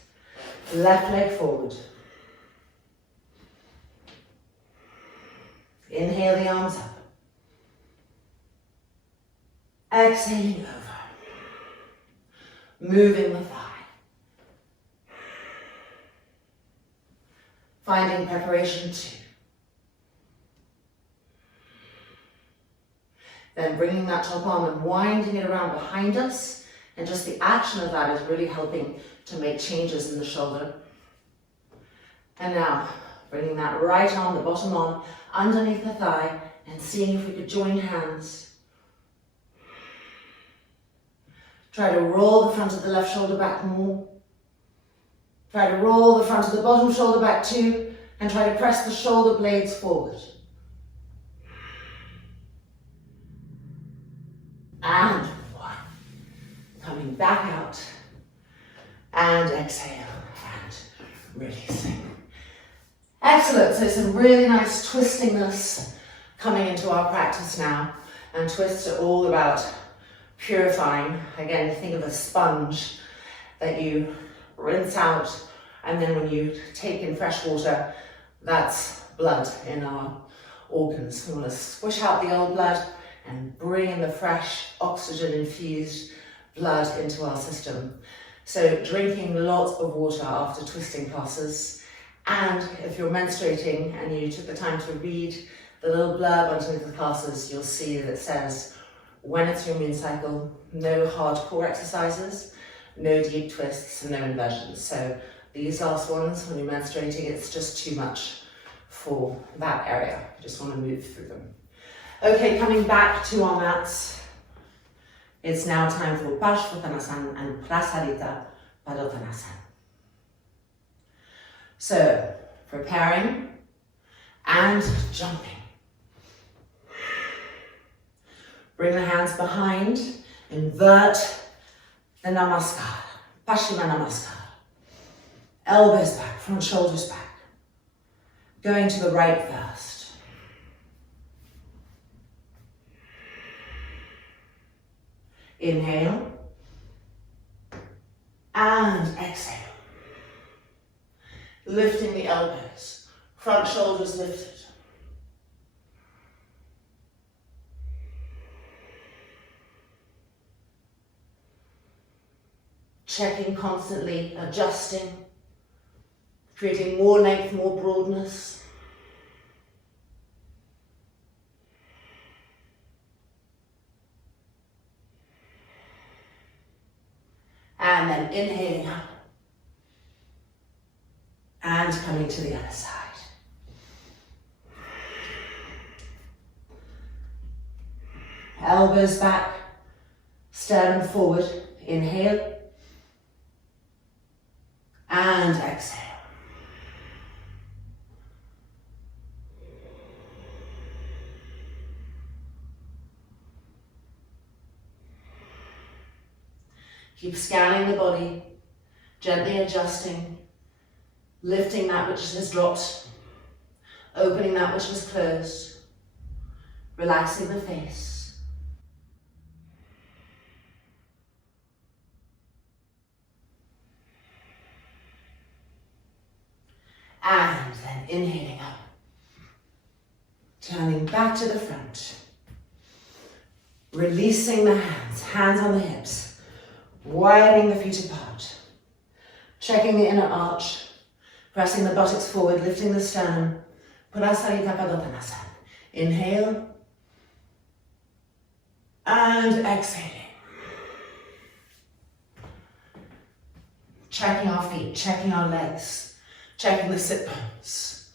Left leg forward. Inhale the arms up. Exhaling over. Moving the thigh. Finding preparation 2. Then bringing that top arm and winding it around behind us. And just the action of that is really helping to make changes in the shoulder. And now, bringing that right arm, the bottom arm, underneath the thigh and seeing if we could join hands. Try to roll the front of the left shoulder back more. Try to roll the front of the bottom shoulder back too, and try to press the shoulder blades forward. And 1. Coming back out. And exhale and releasing. Excellent, so some really nice twistingness coming into our practice now. And twists are all about purifying. Again, think of a sponge that you rinse out, and then when you take in fresh water, that's blood in our organs. We want to squish out the old blood and bring in the fresh, oxygen-infused blood into our system. So drinking lots of water after twisting classes, and if you're menstruating and you took the time to read the little blurb underneath the classes, you'll see that it says, when it's your moon cycle, no hardcore exercises, no deep twists, and no inversions. So these last ones, when you're menstruating, it's just too much for that area. You just want to move through them. Okay, coming back to our mats. It's now time for Parsvakonasana and Parivrtta Parsvakonasana. So, preparing and jumping. Bring the hands behind, invert the namaskar, Paschima Namaskar. Elbows back, front shoulders back. Going to the right first. Inhale. And exhale. Lifting the elbows, front shoulders lifted. Checking constantly, adjusting, creating more length, more broadness. And then inhaling up. And coming to the other side. Elbows back, sternum forward. Inhale. And exhale. Keep scanning the body, gently adjusting, lifting that which has dropped, opening that which was closed, relaxing the face. And then inhaling up, turning back to the front, releasing the hands on the hips, widening the feet apart, checking the inner arch, pressing the buttocks forward, lifting the sternum. Parivrtta Parsvakonasana. Inhale and exhaling. Checking our feet, checking our legs, checking the sit bones,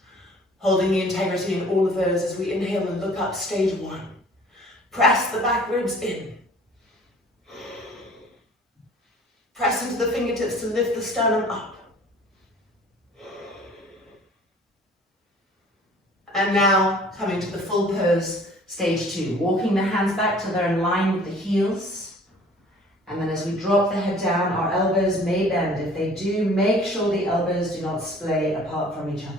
holding the integrity in all of those as we inhale and look up, stage one. Press the back ribs in. Press into the fingertips to lift the sternum up. And now coming to the full pose, stage two. Walking the hands back till they're in line with the heels. And then as we drop the head down, our elbows may bend. If they do, make sure the elbows do not splay apart from each other.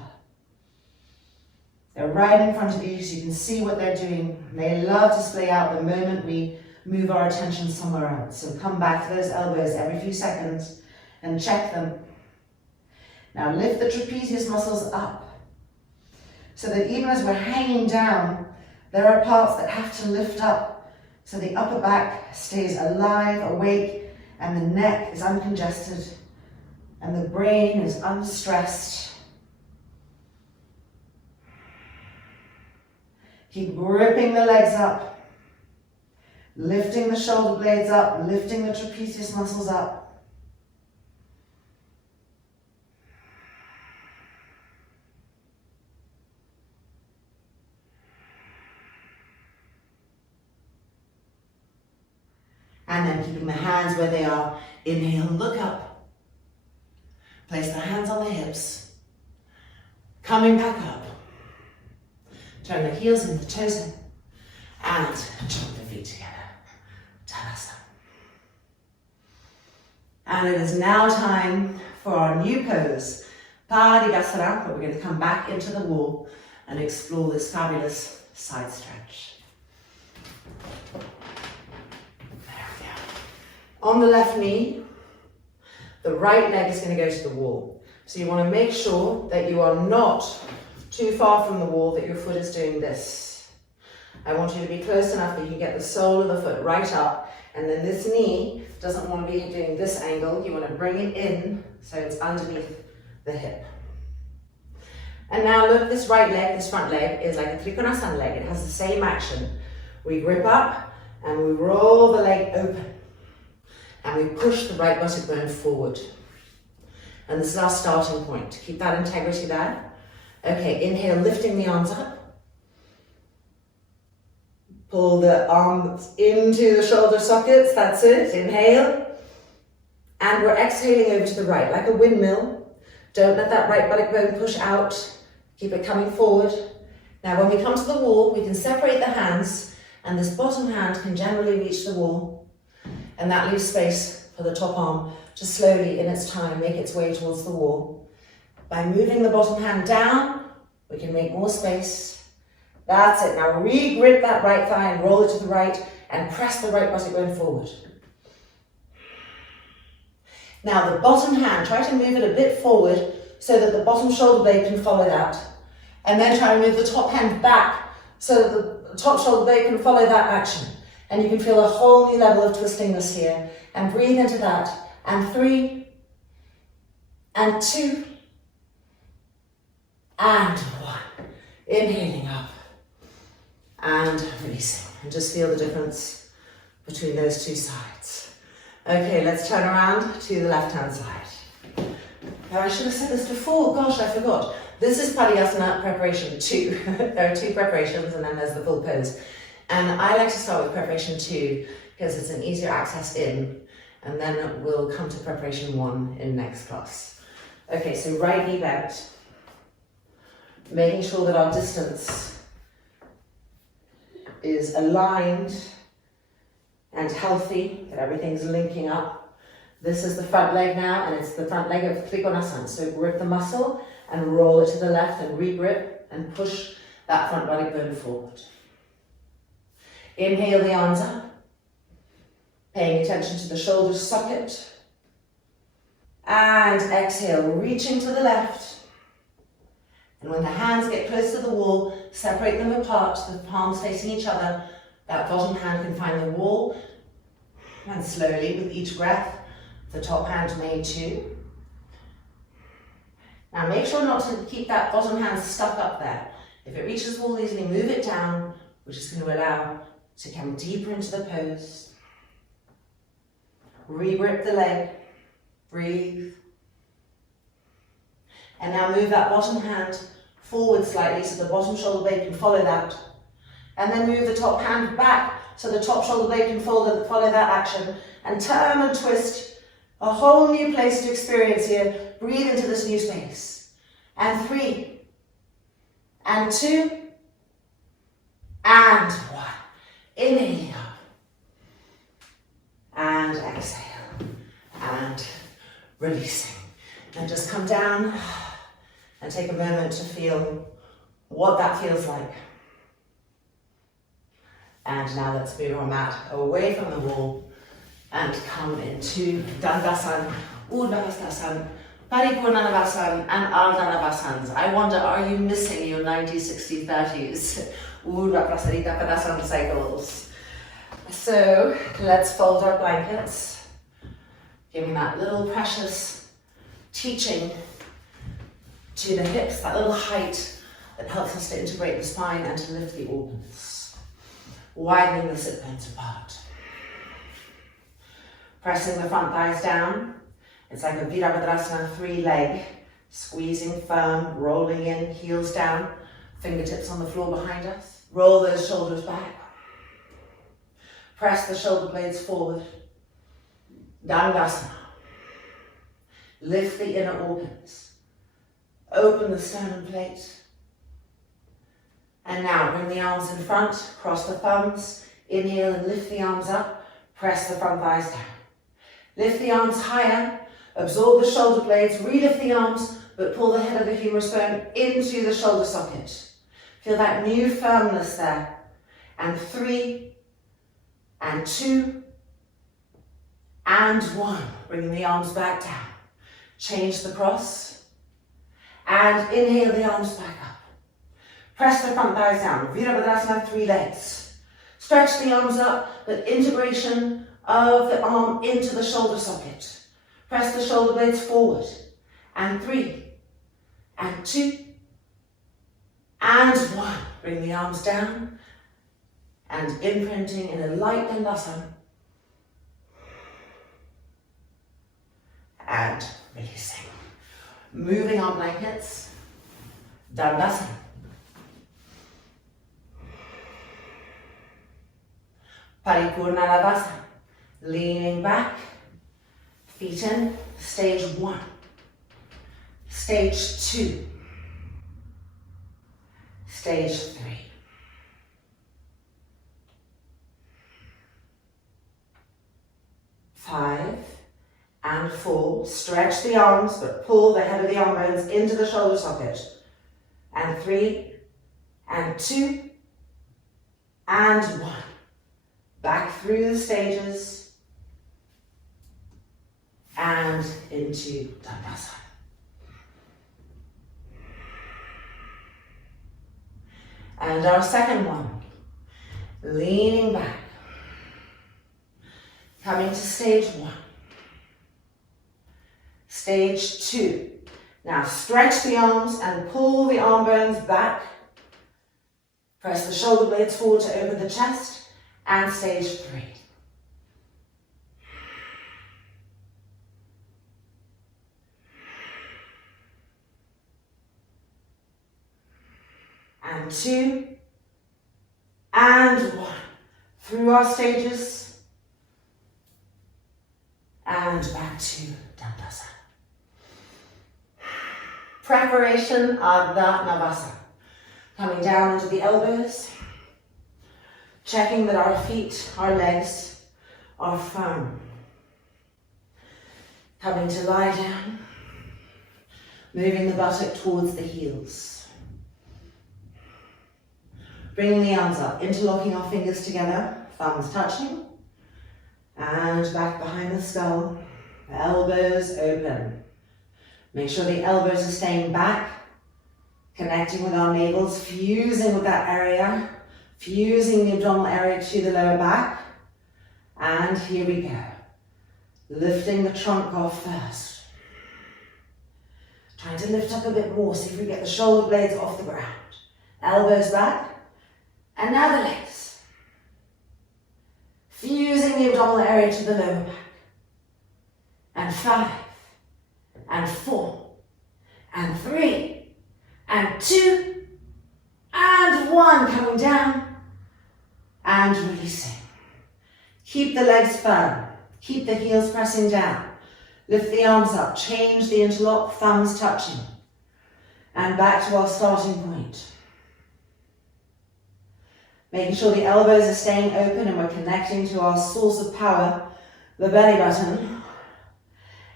They're right in front of you so you can see what they're doing. They love to splay out the moment we move our attention somewhere else. So come back to those elbows every few seconds and check them. Now lift the trapezius muscles up so that even as we're hanging down, there are parts that have to lift up so the upper back stays alive, awake, and the neck is uncongested and the brain is unstressed. Keep gripping the legs up. Lifting the shoulder blades up, lifting the trapezius muscles up. And then keeping the hands where they are. Inhale, look up. Place the hands on the hips. Coming back up. Turn the heels and the toes in. And join the feet together. And it is now time for our new pose, Parighasana, but we're going to come back into the wall and explore this fabulous side stretch. There we go. On the left knee, the right leg is going to go to the wall. So you want to make sure that you are not too far from the wall, that your foot is doing this. I want you to be close enough that you can get the sole of the foot right up, and then this knee doesn't want to be doing this angle. You want to bring it in so it's underneath the hip. And now look, this right leg, this front leg is like a Trikonasana leg. It has the same action. We grip up and we roll the leg open and we push the right buttock bone forward. And this is our starting point. Keep that integrity there. Okay, inhale, lifting the arms up. Pull the arms into the shoulder sockets, that's it, inhale. And we're exhaling over to the right, like a windmill. Don't let that right buttock bone push out. Keep it coming forward. Now when we come to the wall, we can separate the hands, and this bottom hand can generally reach the wall. And that leaves space for the top arm to slowly, in its time, make its way towards the wall. By moving the bottom hand down, we can make more space. That's it. Now re-grip that right thigh and roll it to the right and press the right buttock bone forward. Now the bottom hand, try to move it a bit forward so that the bottom shoulder blade can follow that. And then try to move the top hand back so that the top shoulder blade can follow that action. And you can feel a whole new level of twistingness here. And breathe into that. And 3, and 2, and 1. Inhaling up and releasing. And just feel the difference between those two sides. Okay, let's turn around to the left-hand side. Now, I should have said this before. Gosh, I forgot. This is Parighasana preparation 2. There are 2 preparations and then there's the full pose. And I like to start with preparation 2 because it's an easier access in, and then we'll come to preparation 1 in next class. Okay, so right knee bent, making sure that our distance is aligned and healthy, that everything's linking up. This is the front leg now, and it's the front leg of Trikonasana. So grip the muscle and roll it to the left and re-grip and push that front body bone forward. Inhale the arms up, paying attention to the shoulder socket. And exhale, reaching to the left. And when the hands get close to the wall, separate them apart, the palms facing each other. That bottom hand can find the wall. And slowly, with each breath, the top hand may too. Now make sure not to keep that bottom hand stuck up there. If it reaches the wall easily, move it down, which is going to allow to come deeper into the pose. Re-grip the leg. Breathe. And now move that bottom hand forward slightly so the bottom shoulder blade can follow that. And then move the top hand back so the top shoulder blade can follow that action. And turn and twist. A whole new place to experience here. Breathe into this new space. And 3, and 2, and 1. Inhaling up. And exhale. And releasing. And just come down and take a moment to feel what that feels like. And now let's move our mat away from the wall and come into Chandrasana, Virabhadrasana, Parivrtta and Ardha. I wonder, are you missing your 90s, 60s, 30s Virabhadrasana cycles? So let's fold our blankets, giving that little precious teaching to the hips, that little height that helps us to integrate the spine and to lift the organs, widening the sit bones apart. Pressing the front thighs down. It's like a Virabhadrasana 3-leg, squeezing firm, rolling in, heels down, fingertips on the floor behind us. Roll those shoulders back. Press the shoulder blades forward. Chandrasana. Lift the inner organs. Open the sternum plate. And now bring the arms in front, cross the thumbs, inhale and lift the arms up, press the front thighs down. Lift the arms higher, absorb the shoulder blades, re-lift the arms, but pull the head of the humerus bone into the shoulder socket. Feel that new firmness there. And 3, and 2, and 1. Bringing the arms back down. Change the cross. And inhale the arms back up. Press the front thighs down. Virabhadrasana 3 legs. Stretch the arms up, but integration of the arm into the shoulder socket. Press the shoulder blades forward. And 3, and 2, and 1. Bring the arms down and imprinting in a light Chandrasana. And releasing. Moving our blankets. Chandrasana. Parighasana. Leaning back, feet in, stage 1, stage 2, stage 3. Five, and 4. Stretch the arms, but pull the head of the arm bones into the shoulder socket. And 3, and 2, and 1. Back through the stages and into Dandasana. And our second one, leaning back, coming to stage 1. Stage 2. Now stretch the arms and pull the arm bones back. Press the shoulder blades forward to open the chest. And stage 3. And 2. And 1. Through our stages. And back to Dandasana. Preparation, Ardha Navasa. Coming down onto the elbows. Checking that our feet, our legs are firm. Coming to lie down. Moving the buttock towards the heels. Bringing the arms up, interlocking our fingers together, thumbs touching. And back behind the skull, elbows open. Make sure the elbows are staying back, connecting with our navels, fusing with that area. Fusing the abdominal area to the lower back. And here we go. Lifting the trunk off first. Trying to lift up a bit more, see if we get the shoulder blades off the ground. Elbows back. And now the legs. Fusing the abdominal area to the lower back. And 5. And 4. And 3. And 2. And 1. Coming down. And releasing. Keep the legs firm. Keep the heels pressing down. Lift the arms up. Change the interlock, thumbs touching. And back to our starting point. Making sure the elbows are staying open and we're connecting to our source of power, the belly button.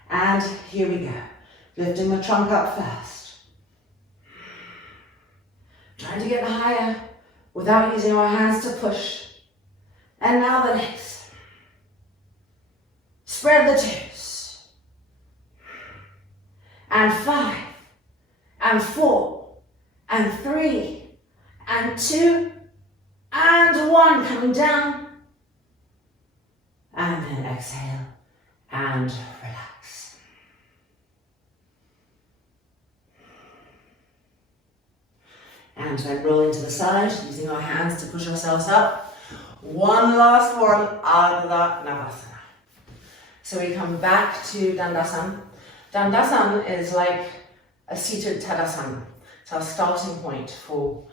And here we go. Lifting the trunk up first. Trying to get higher without using our hands to push. And now the legs. Spread the toes. And 5, and 4, and 3, and 2, and 1. Coming down. And then exhale and relax. And then rolling to the side, using our hands to push ourselves up. One last one, Ardha Navasana. So we come back to Dandasana. Dandasana is like a seated Tadasana. It's our starting point for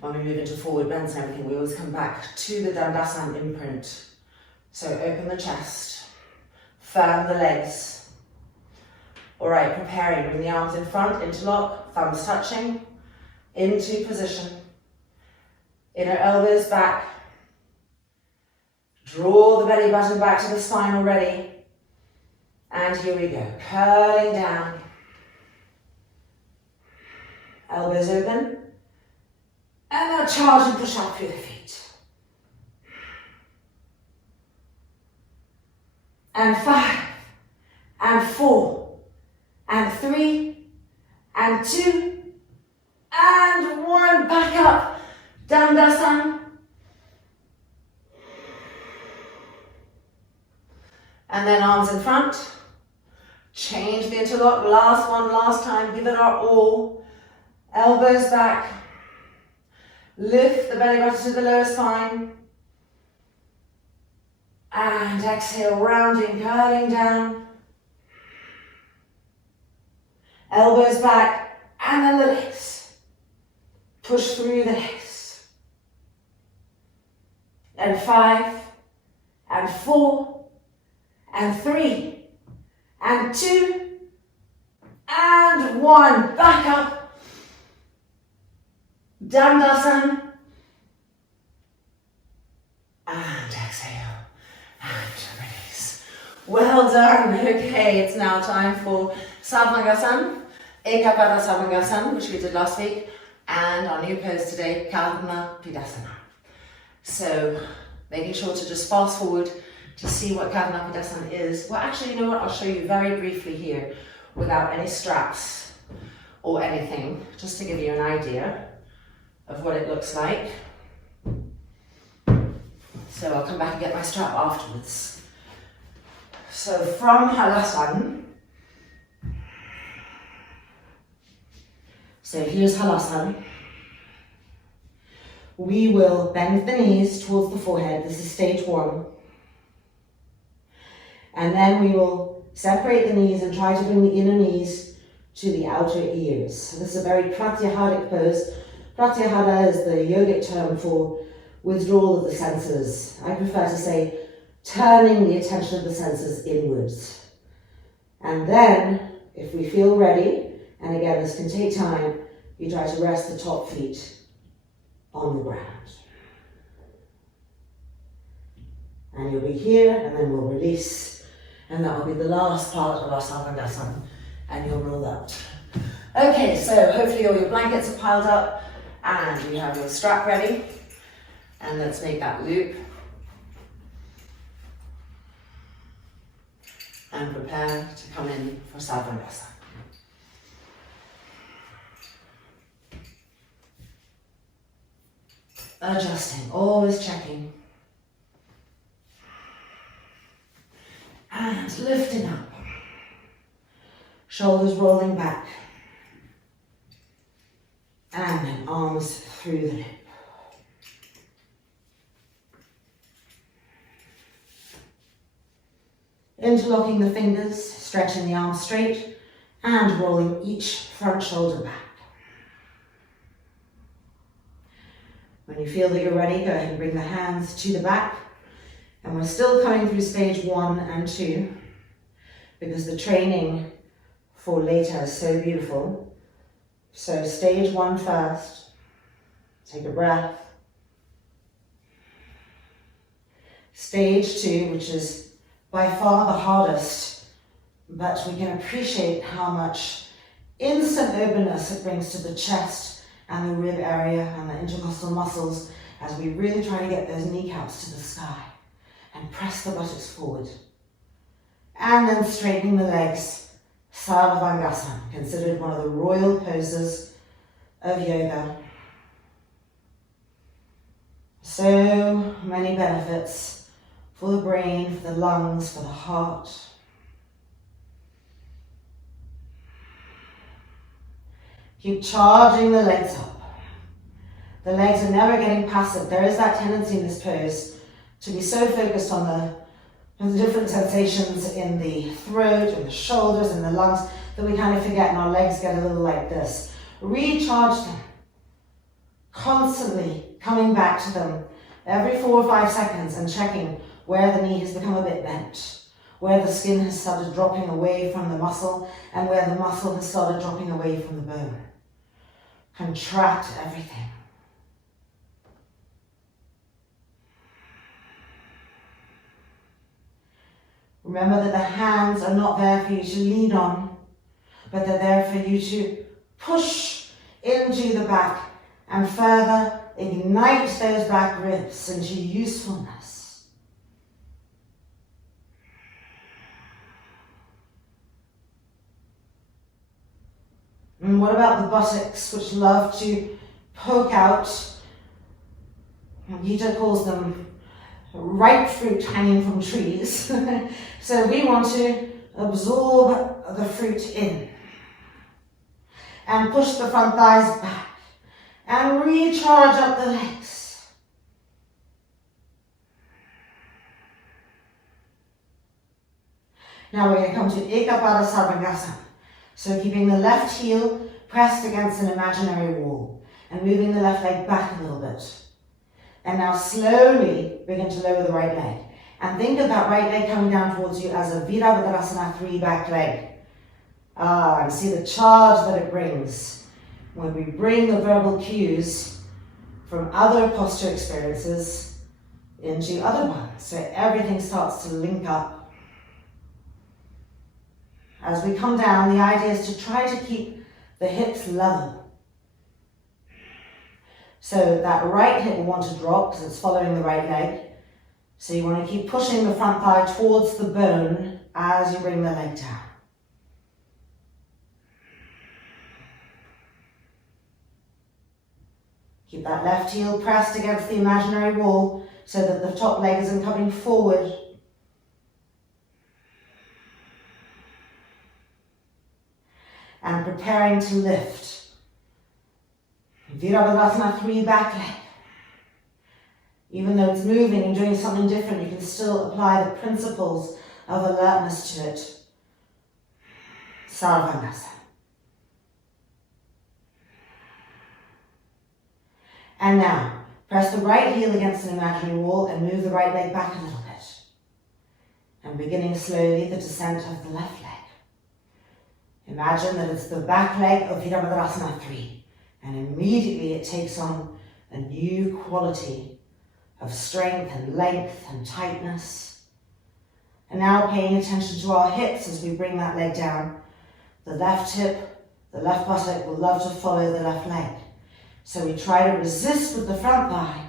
when we move into forward bends and everything. We always come back to the Dandasana imprint. So open the chest, firm the legs. All right, preparing. Bring the arms in front, interlock, thumbs touching, into position. Inner elbows back. Draw the belly button back to the spine already. And here we go, curling down. Elbows open. And now charge and push up through the feet. And 5, and 4, and 3, and 2, and 1. Back up. Dandasana. And then arms in front. Change the interlock. Last one, last time. Give it our all. Elbows back. Lift the belly button to the lower spine. And exhale, rounding, curling down. Elbows back. And then the legs. Push through the legs. And 5, and 4, and 3, and 2, and 1. Back up. Dandasana. And exhale. And release. Well done. Okay, it's now time for Sarvangasana, Ekapada Sarvangasana, which we did last week, and our new pose today, Karnapidasana. So, making sure to just fast forward to see what Karnapidasana is. Well, actually, you know what? I'll show you very briefly here without any straps or anything, just to give you an idea of what it looks like. So I'll come back and get my strap afterwards. So from Halasana, so here's Halasana. We will bend the knees towards the forehead. This is stage 1. And then we will separate the knees and try to bring the inner knees to the outer ears. So this is a very pratyaharic pose. Pratyahara is the yogic term for withdrawal of the senses. I prefer to say turning the attention of the senses inwards. And then, if we feel ready, and again this can take time, you try to rest the top feet on the ground. And you'll be here, and then we'll release, and that will be the last part of our Sarvangasana, and you'll roll out. Okay, so hopefully all your blankets are piled up, and you have your strap ready. And let's make that loop. And prepare to come in for Sarvangasana. Adjusting, always checking. And lifting up. Shoulders rolling back. And then arms through the hip. Interlocking the fingers, stretching the arms straight, and rolling each front shoulder back. When you feel that you're ready, go ahead and bring the hands to the back. And we're still coming through stage 1 and 2, because the training for later is so beautiful. So stage 1 first. Take a breath. Stage 2, which is by far the hardest, but we can appreciate how much instant openness it brings to the chest and the rib area and the intercostal muscles as we really try to get those kneecaps to the sky and press the buttocks forward. And then straightening the legs, Sarvangasana, considered one of the royal poses of yoga. So many benefits for the brain, for the lungs, for the heart. Keep charging the legs up. The legs are never getting passive. There is that tendency in this pose to be so focused on the different sensations in the throat and the shoulders and the lungs that we kind of forget and our legs get a little like this. Recharge them. Constantly coming back to them every 4 or 5 seconds and checking where the knee has become a bit bent, where the skin has started dropping away from the muscle, and where the muscle has started dropping away from the bone. Contract everything. Remember that the hands are not there for you to lean on, but they're there for you to push into the back and further ignite those back ribs into usefulness. And what about the buttocks, which love to poke out? Gita calls them ripe fruit hanging from trees. So we want to absorb the fruit in and push the front thighs back and recharge up the legs. Now we're going to come to Ekapada Sarvangasana. So keeping the left heel pressed against an imaginary wall and moving the left leg back a little bit. And now slowly begin to lower the right leg. And think of that right leg coming down towards you as a Virabhadrasana 3 back leg. And see the charge that it brings when we bring the verbal cues from other posture experiences into other ones. So everything starts to link up. As we come down, the idea is to try to keep the hips level. So that right hip will want to drop because it's following the right leg. So you want to keep pushing the front thigh towards the bone as you bring the leg down. Keep that left heel pressed against the imaginary wall so that the top leg isn't coming forward. And preparing to lift. Virabhadrasana 3 back leg. Even though it's moving and doing something different, you can still apply the principles of alertness to it. Sarvangasana. And now, press the right heel against an imaginary wall and move the right leg back a little bit. And beginning slowly the descent of the left leg. Imagine that it's the back leg of Virabhadrasana 3, and immediately it takes on a new quality of strength and length and tightness. And now paying attention to our hips as we bring that leg down. The left hip, the left buttock will love to follow the left leg. So we try to resist with the front thigh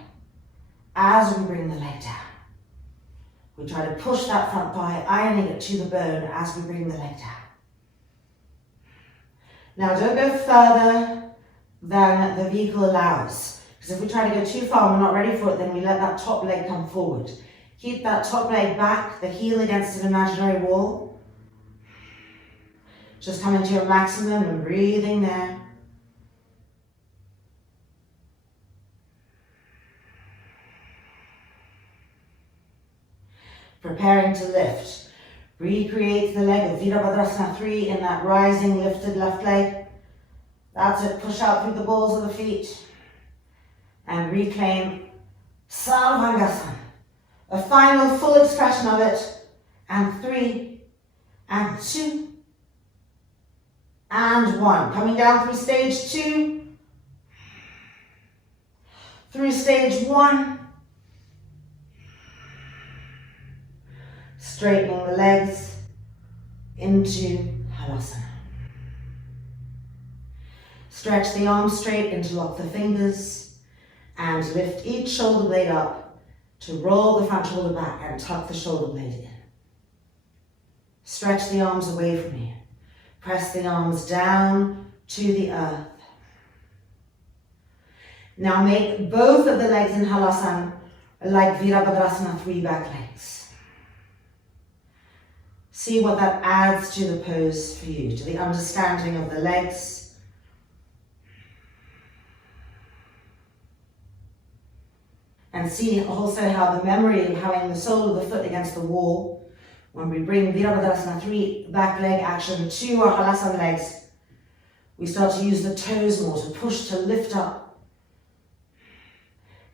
as we bring the leg down. We try to push that front thigh, ironing it to the bone as we bring the leg down. Now don't go further than the vehicle allows, because if we try to go too far and we're not ready for it, then we let that top leg come forward. Keep that top leg back, the heel against an imaginary wall. Just come into your maximum and breathing there. Preparing to lift. Recreate the leg of Virabhadrasana 3 in that rising, lifted left leg. That's it. Push out through the balls of the feet. And reclaim Sarvangasana. A final full expression of it. And 3, and 2, and 1. Coming down through stage 2. Through stage 1. Straightening the legs into Halasana. Stretch the arms straight, interlock the fingers, and lift each shoulder blade up to roll the front shoulder back and tuck the shoulder blade in. Stretch the arms away from you. Press the arms down to the earth. Now make both of the legs in Halasana like Virabhadrasana 3 back legs. See what that adds to the pose for you, to the understanding of the legs. And see also how the memory of having the sole of the foot against the wall, when we bring Virabhadrasana 3 back leg action to our Halasana legs, we start to use the toes more, to push, to lift up.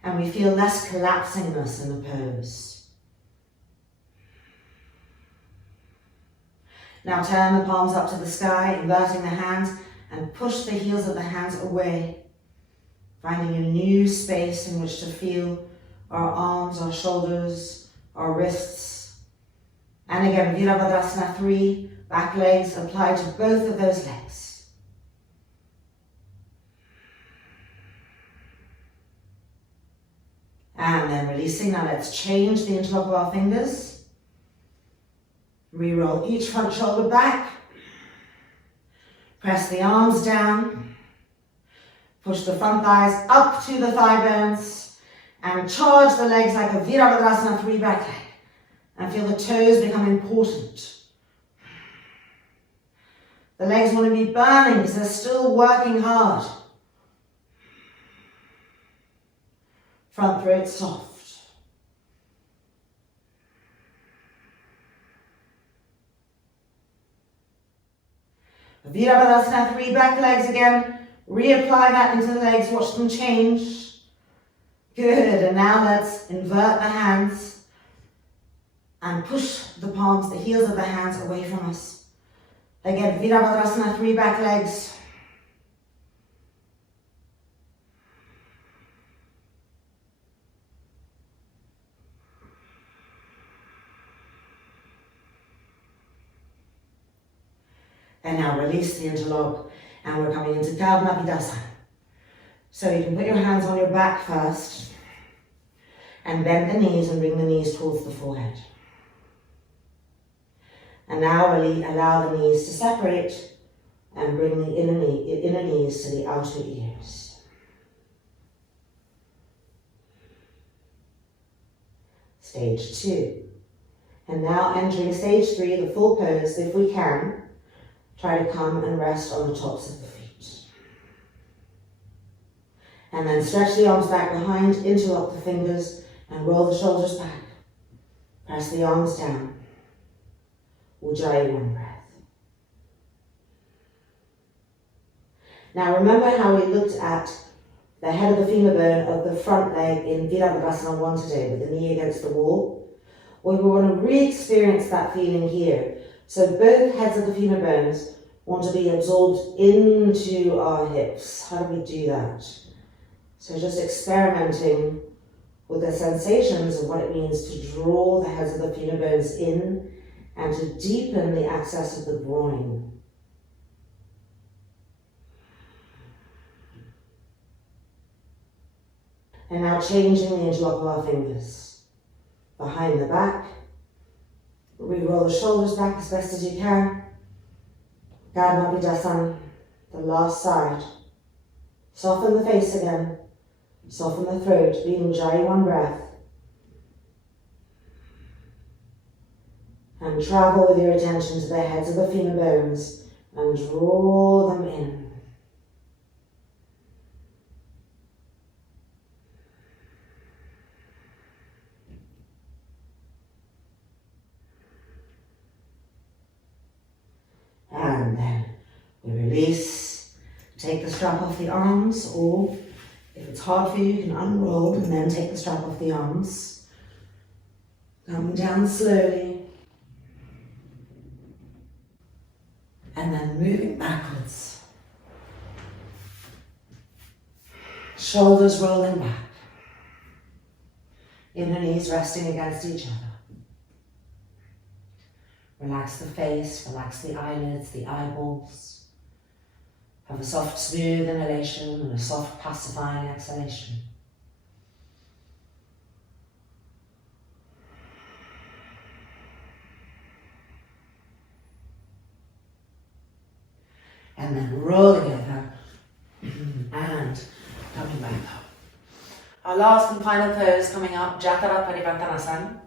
And we feel less collapsingness in the pose. Now turn the palms up to the sky, inverting the hands, and push the heels of the hands away, finding a new space in which to feel our arms, our shoulders, our wrists. And again, Virabhadrasana 3, back legs apply to both of those legs. And then releasing. Now let's change the interlock of our fingers. Re-roll each front shoulder back. Press the arms down. Push the front thighs up to the thigh bones. And charge the legs like a Virabhadrasana 3 back leg. And feel the toes become important. The legs want to be burning because they're still working hard. Front throat soft. Virabhadrasana 3 back legs again. Reapply that into the legs. Watch them change. Good. And now let's invert the hands and push the palms, the heels of the hands away from us. Again, Virabhadrasana 3 back legs. And now release the interlock, and we're coming into Karnapidasana. So you can put your hands on your back first, and bend the knees and bring the knees towards the forehead. And now really allow the knees to separate and bring the inner knees to the outer ears. Stage 2. And now entering stage 3, the full pose, if we can, try to come and rest on the tops of the feet. And then stretch the arms back behind, interlock the fingers, and roll the shoulders back. Press the arms down. Ujjayi, one breath. Now remember how we looked at the head of the femur bone of the front leg in Virabhadrasana I today, with the knee against the wall? Well, we want to re-experience that feeling here. So both heads of the femur bones want to be absorbed into our hips. How do we do that? So just experimenting with the sensations of what it means to draw the heads of the femur bones in and to deepen the access of the groin. And now changing the interlock of our fingers. Behind the back. Re-roll the shoulders back as best as you can. Karnapidasana, the last side. Soften the face again. Soften the throat. Be in Ujjayi, one breath. And travel with your attention to the heads of the femur bones and draw them in. And then we release. Take the strap off the arms, or if it's hard for you, you can unroll and then take the strap off the arms. Coming down slowly. And then moving backwards. Shoulders rolling back. Inner knees resting against each other. Relax the face, relax the eyelids, the eyeballs. Have a soft, smooth inhalation and a soft, pacifying exhalation. And then rolling over and coming back up. Our last and final pose coming up, Parivrtta Parsvakonasana.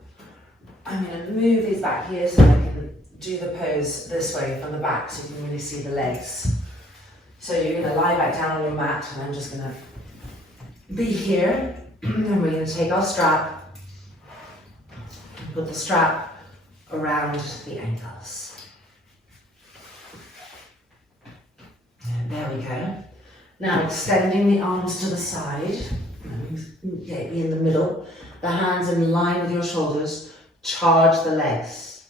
I'm going to move these back here so I can do the pose this way from the back so you can really see the legs. So you're going to lie back down on your mat, and I'm just going to be here. And we're going to take our strap and put the strap around the ankles. And there we go. Now extending the arms to the side. Get me in the middle. The hands in line with your shoulders. Charge the legs.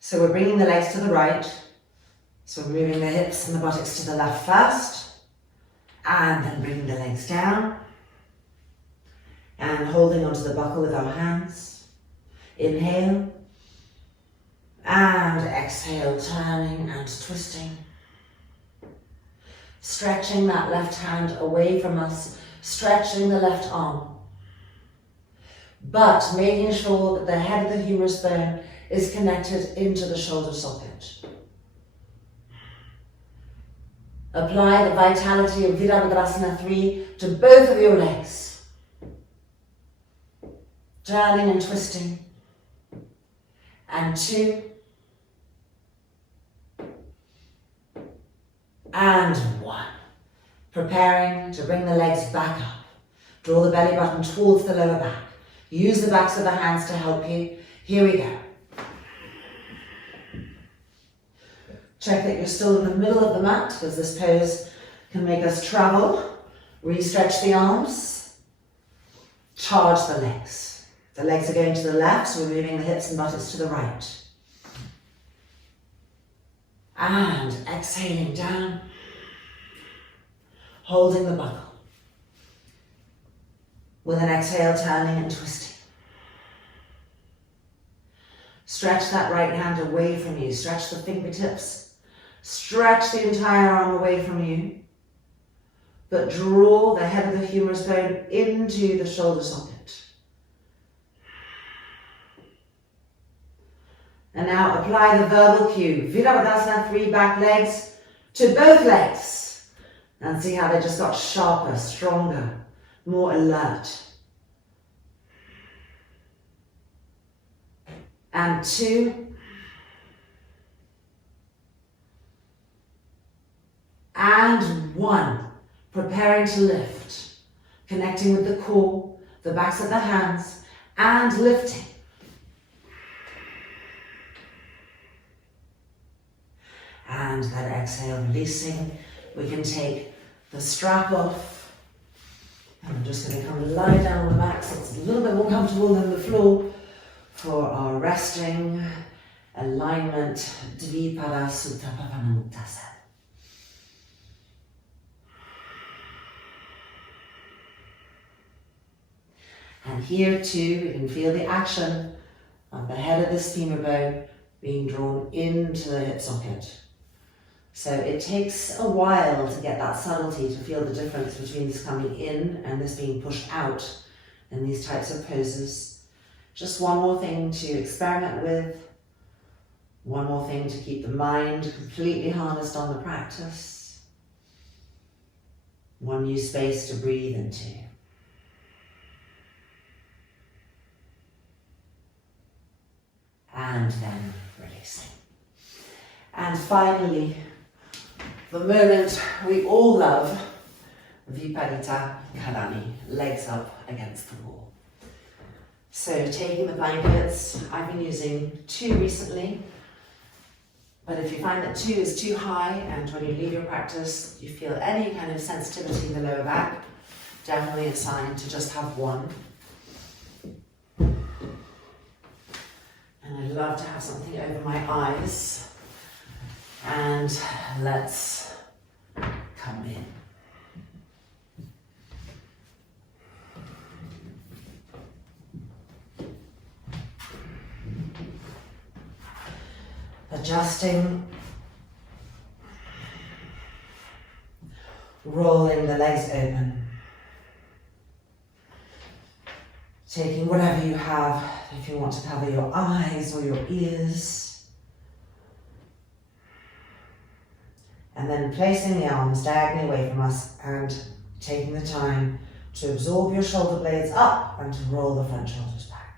So we're bringing the legs to the right. So we're moving the hips and the buttocks to the left first. And then bringing the legs down. And holding onto the buckle with our hands. Inhale. And exhale, turning and twisting. Stretching that left hand away from us. Stretching the left arm. But making sure that the head of the humerus bone is connected into the shoulder socket. Apply the vitality of Virabhadrasana I to both of your legs. Turning and twisting. And 2. And 1. Preparing to bring the legs back up. Draw the belly button towards the lower back. Use the backs of the hands to help you. Here we go. Check that you're still in the middle of the mat, because this pose can make us travel. Re-stretch the arms. Charge the legs. The legs are going to the left, so we're moving the hips and buttocks to the right. And exhaling down. Holding the buckle. With an exhale, turning and twisting. Stretch that right hand away from you. Stretch the fingertips. Stretch the entire arm away from you. But draw the head of the humerus bone into the shoulder socket. And now apply the verbal cue. Virabhadrasana, 3 back legs to both legs. And see how they just got sharper, stronger, more alert. And 2. And 1. Preparing to lift. Connecting with the core, the backs of the hands, and lifting. And that exhale, releasing. We can take the strap off. And I'm just going to come and lie down on the mat so it's a little bit more comfortable than the floor for our resting alignment. Deepen. And here too, we can feel the action of the head of this femur bone being drawn into the hip socket. So it takes a while to get that subtlety, to feel the difference between this coming in and this being pushed out in these types of poses. Just one more thing to experiment with. One more thing to keep the mind completely harnessed on the practice. One new space to breathe into. And then releasing. And finally, the moment we all love, Viparita Karani, legs up against the wall. So taking the blankets, I've been using 2 recently, but if you find that 2 is too high and when you leave your practice you feel any kind of sensitivity in the lower back, definitely a sign to just have 1. And I love to have something over my eyes. And let's come in. Adjusting. Rolling the legs open. Taking whatever you have, if you want to cover your eyes or your ears. And then placing the arms diagonally away from us and taking the time to absorb your shoulder blades up and to roll the front shoulders back.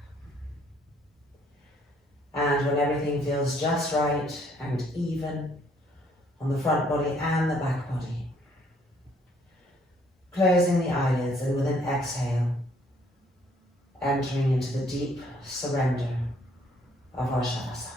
And when everything feels just right and even on the front body and the back body, closing the eyelids and with an exhale, entering into the deep surrender of our Shavasana.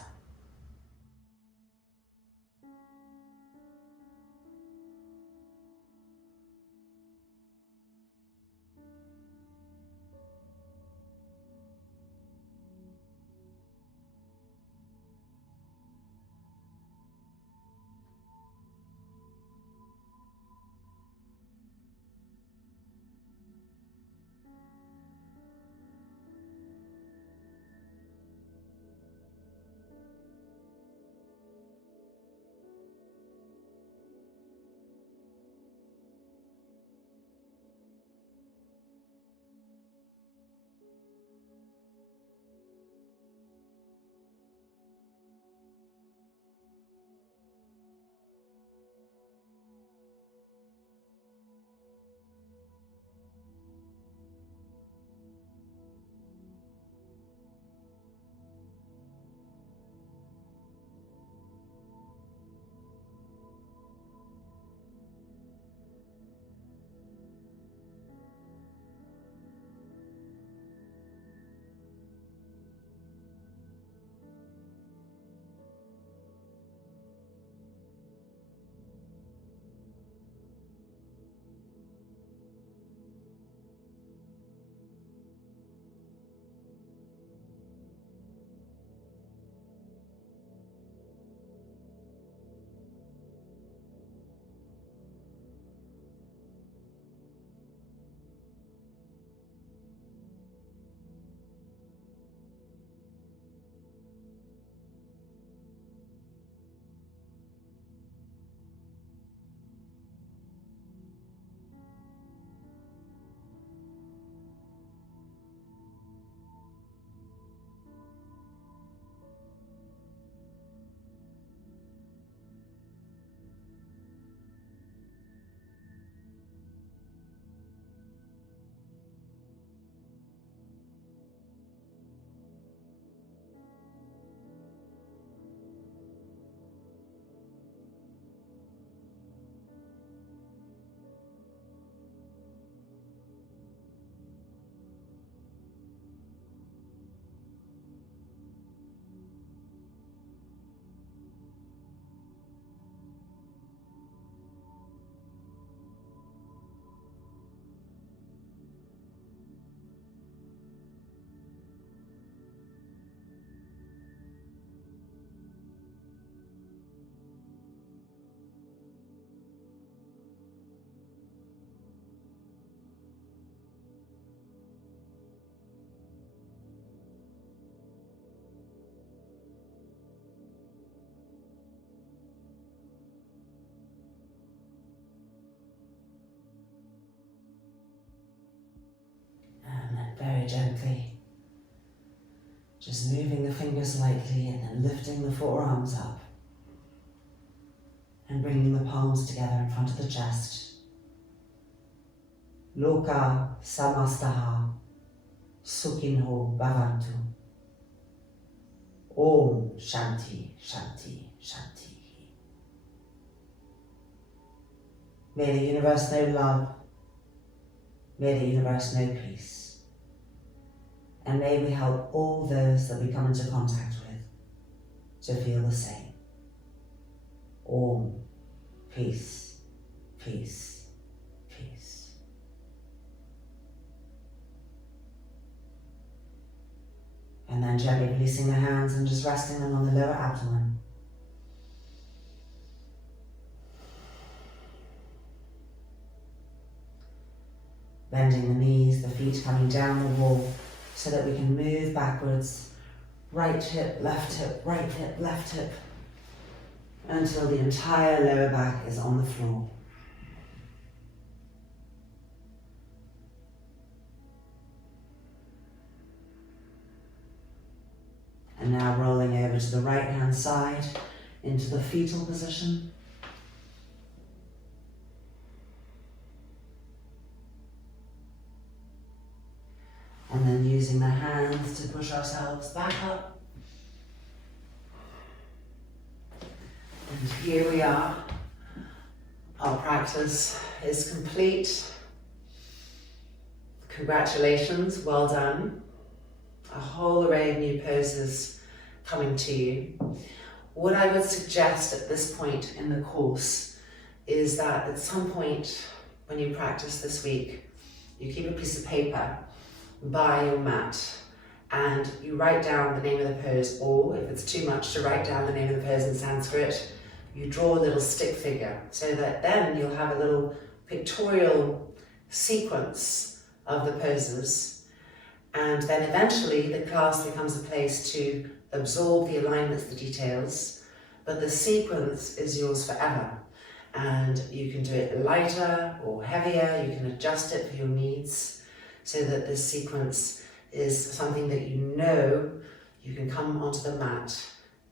Just moving the fingers lightly and then lifting the forearms up and bringing the palms together in front of the chest. Loka samastaha sukhinho bhavantu. Om Shanti, Shanti, Shanti. May the universe know love. May the universe know peace. And may we help all those that we come into contact with to feel the same. Om, peace, peace, peace. And then gently releasing the hands and just resting them on the lower abdomen. Bending the knees, the feet coming down the wall, so that we can move backwards, right hip, left hip, right hip, left hip, until the entire lower back is on the floor. And now rolling over to the right hand side into the fetal position. And then using the hands to push ourselves back up. And here we are. Our practice is complete. Congratulations, well done. A whole array of new poses coming to you. What I would suggest at this point in the course is that at some point when you practice this week, you keep a piece of paper by your mat and you write down the name of the pose, or if it's too much to write down the name of the pose in Sanskrit, you draw a little stick figure so that then you'll have a little pictorial sequence of the poses, and then eventually the class becomes a place to absorb the alignments, the details, but the sequence is yours forever. And you can do it lighter or heavier, you can adjust it for your needs, so that this sequence is something that you know you can come onto the mat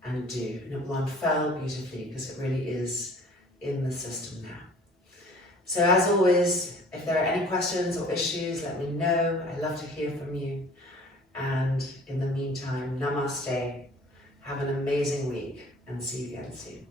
and do. And it will unfurl beautifully because it really is in the system now. So as always, if there are any questions or issues, let me know. I'd love to hear from you. And in the meantime, namaste. Have an amazing week and see you again soon.